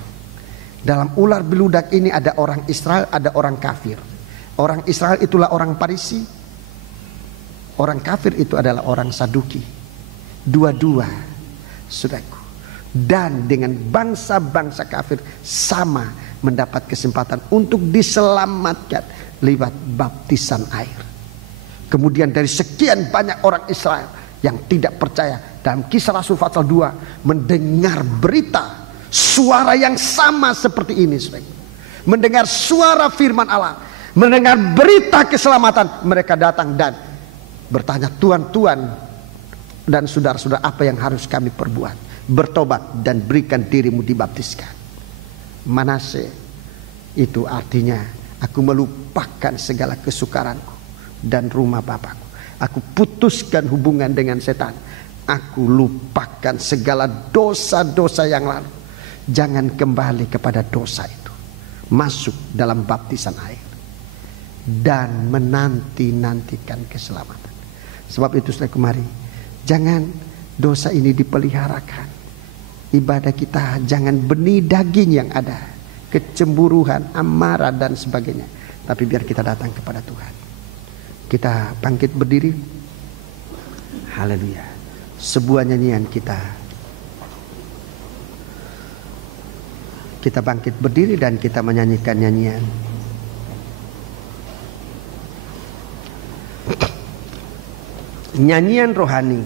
Dalam ular biludak ini ada orang Israel, ada orang kafir. Orang Israel itulah orang Parisi. Orang kafir itu adalah orang Saduki. Dua-dua, saudaraku. Dan dengan bangsa-bangsa kafir sama mendapat kesempatan untuk diselamatkan lewat baptisan air. Kemudian dari sekian banyak orang Israel yang tidak percaya, dalam Kisah Rasul pasal 2 mendengar berita suara yang sama seperti ini, mendengar suara firman Allah, mendengar berita keselamatan, mereka datang dan bertanya, Tuan dan saudara-saudara, apa yang harus kami perbuat? Bertobat dan berikan dirimu dibaptiskan. Manase itu artinya, aku melupakan segala kesukaranku dan rumah Bapakku. Aku putuskan hubungan dengan setan. Aku lupakan segala dosa-dosa yang lalu. Jangan kembali kepada dosa itu. Masuk dalam baptisan air dan menanti-nantikan keselamatan. Sebab itu saudara, kemari, jangan dosa ini dipeliharakan. Ibadah kita jangan benih daging yang ada, kecemburuan, amarah dan sebagainya. Tapi biar kita datang kepada Tuhan. Kita bangkit berdiri. Haleluya. Sebuah nyanyian kita bangkit berdiri dan kita menyanyikan nyanyian. Nyanyian rohani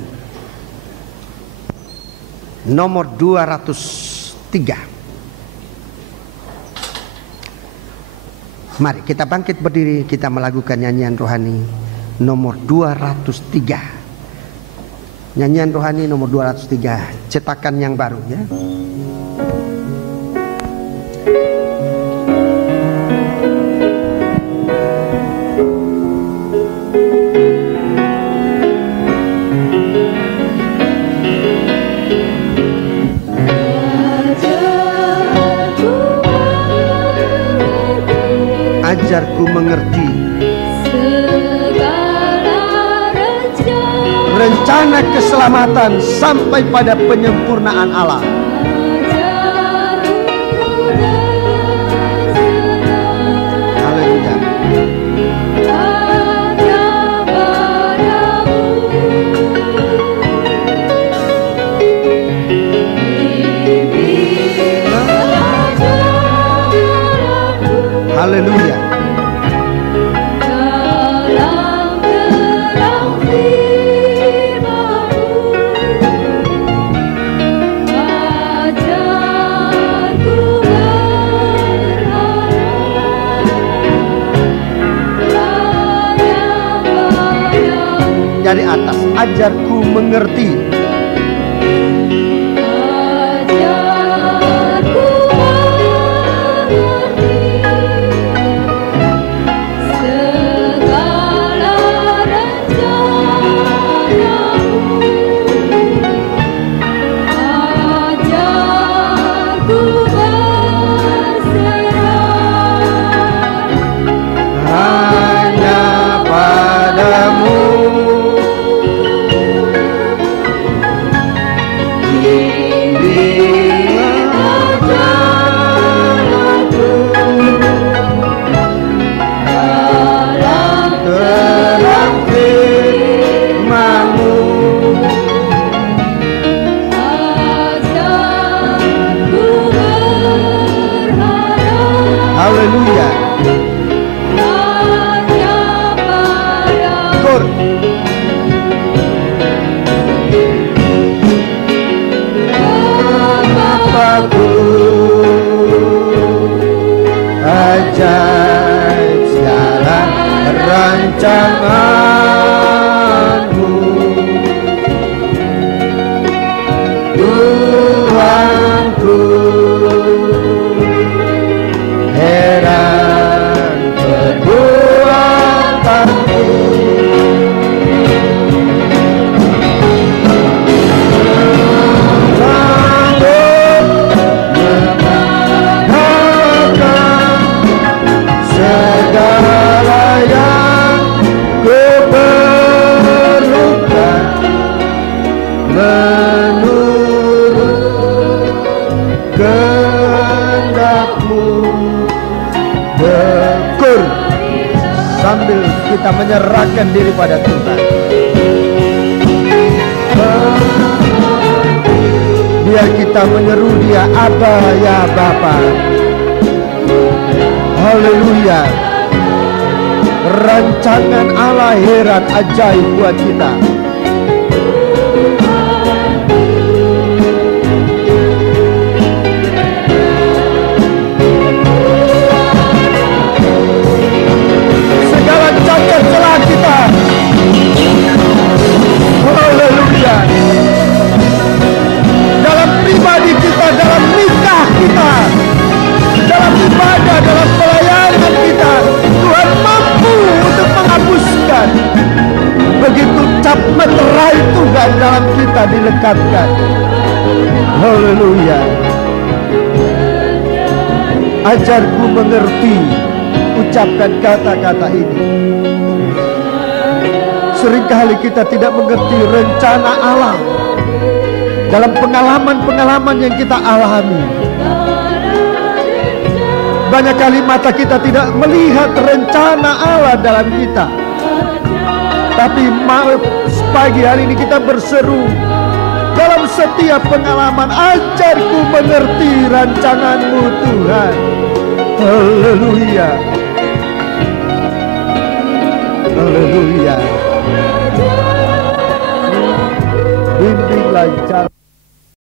nomor 203. Mari kita bangkit berdiri, kita melakukan nyanyian rohani nomor 203. Nyanyian rohani nomor 203, cetakan yang baru, ya. Ajarku mengerti rencana keselamatan sampai pada penyempurnaan Allah. Haleluya. Haleluya. Dari atas, ajarku mengerti. Ajarku mengerti segala rencanamu. Ajarku berserah hanya padamu. Haleluya. Kor. Bapakku, ajaib segala rancanganmu. Tuhanku, heran kita menyerahkan diri pada Tuhan. Biar kita menyeru Dia, Aba ya Bapa. Haleluya. Rancangan Allah heran ajaib buat kita. Segala cacat celah kita, haleluya, dalam pribadi kita, dalam nikah kita, dalam ibadah, dalam pelayanan kita, Tuhan mampu untuk menghapuskan. Begitu cap meterai Tuhan dalam kita dilekatkan. Haleluya. Ajarku mengerti, ucapkan kata-kata ini. Seringkali kita tidak mengerti rencana Allah dalam pengalaman-pengalaman yang kita alami. Banyak kali mata kita tidak melihat rencana Allah dalam kita. Tapi pagi hari ini kita berseru, dalam setiap pengalaman, ajarku mengerti rancangan-Mu Tuhan. Haleluya. Haleluya. Bimbinglah jalan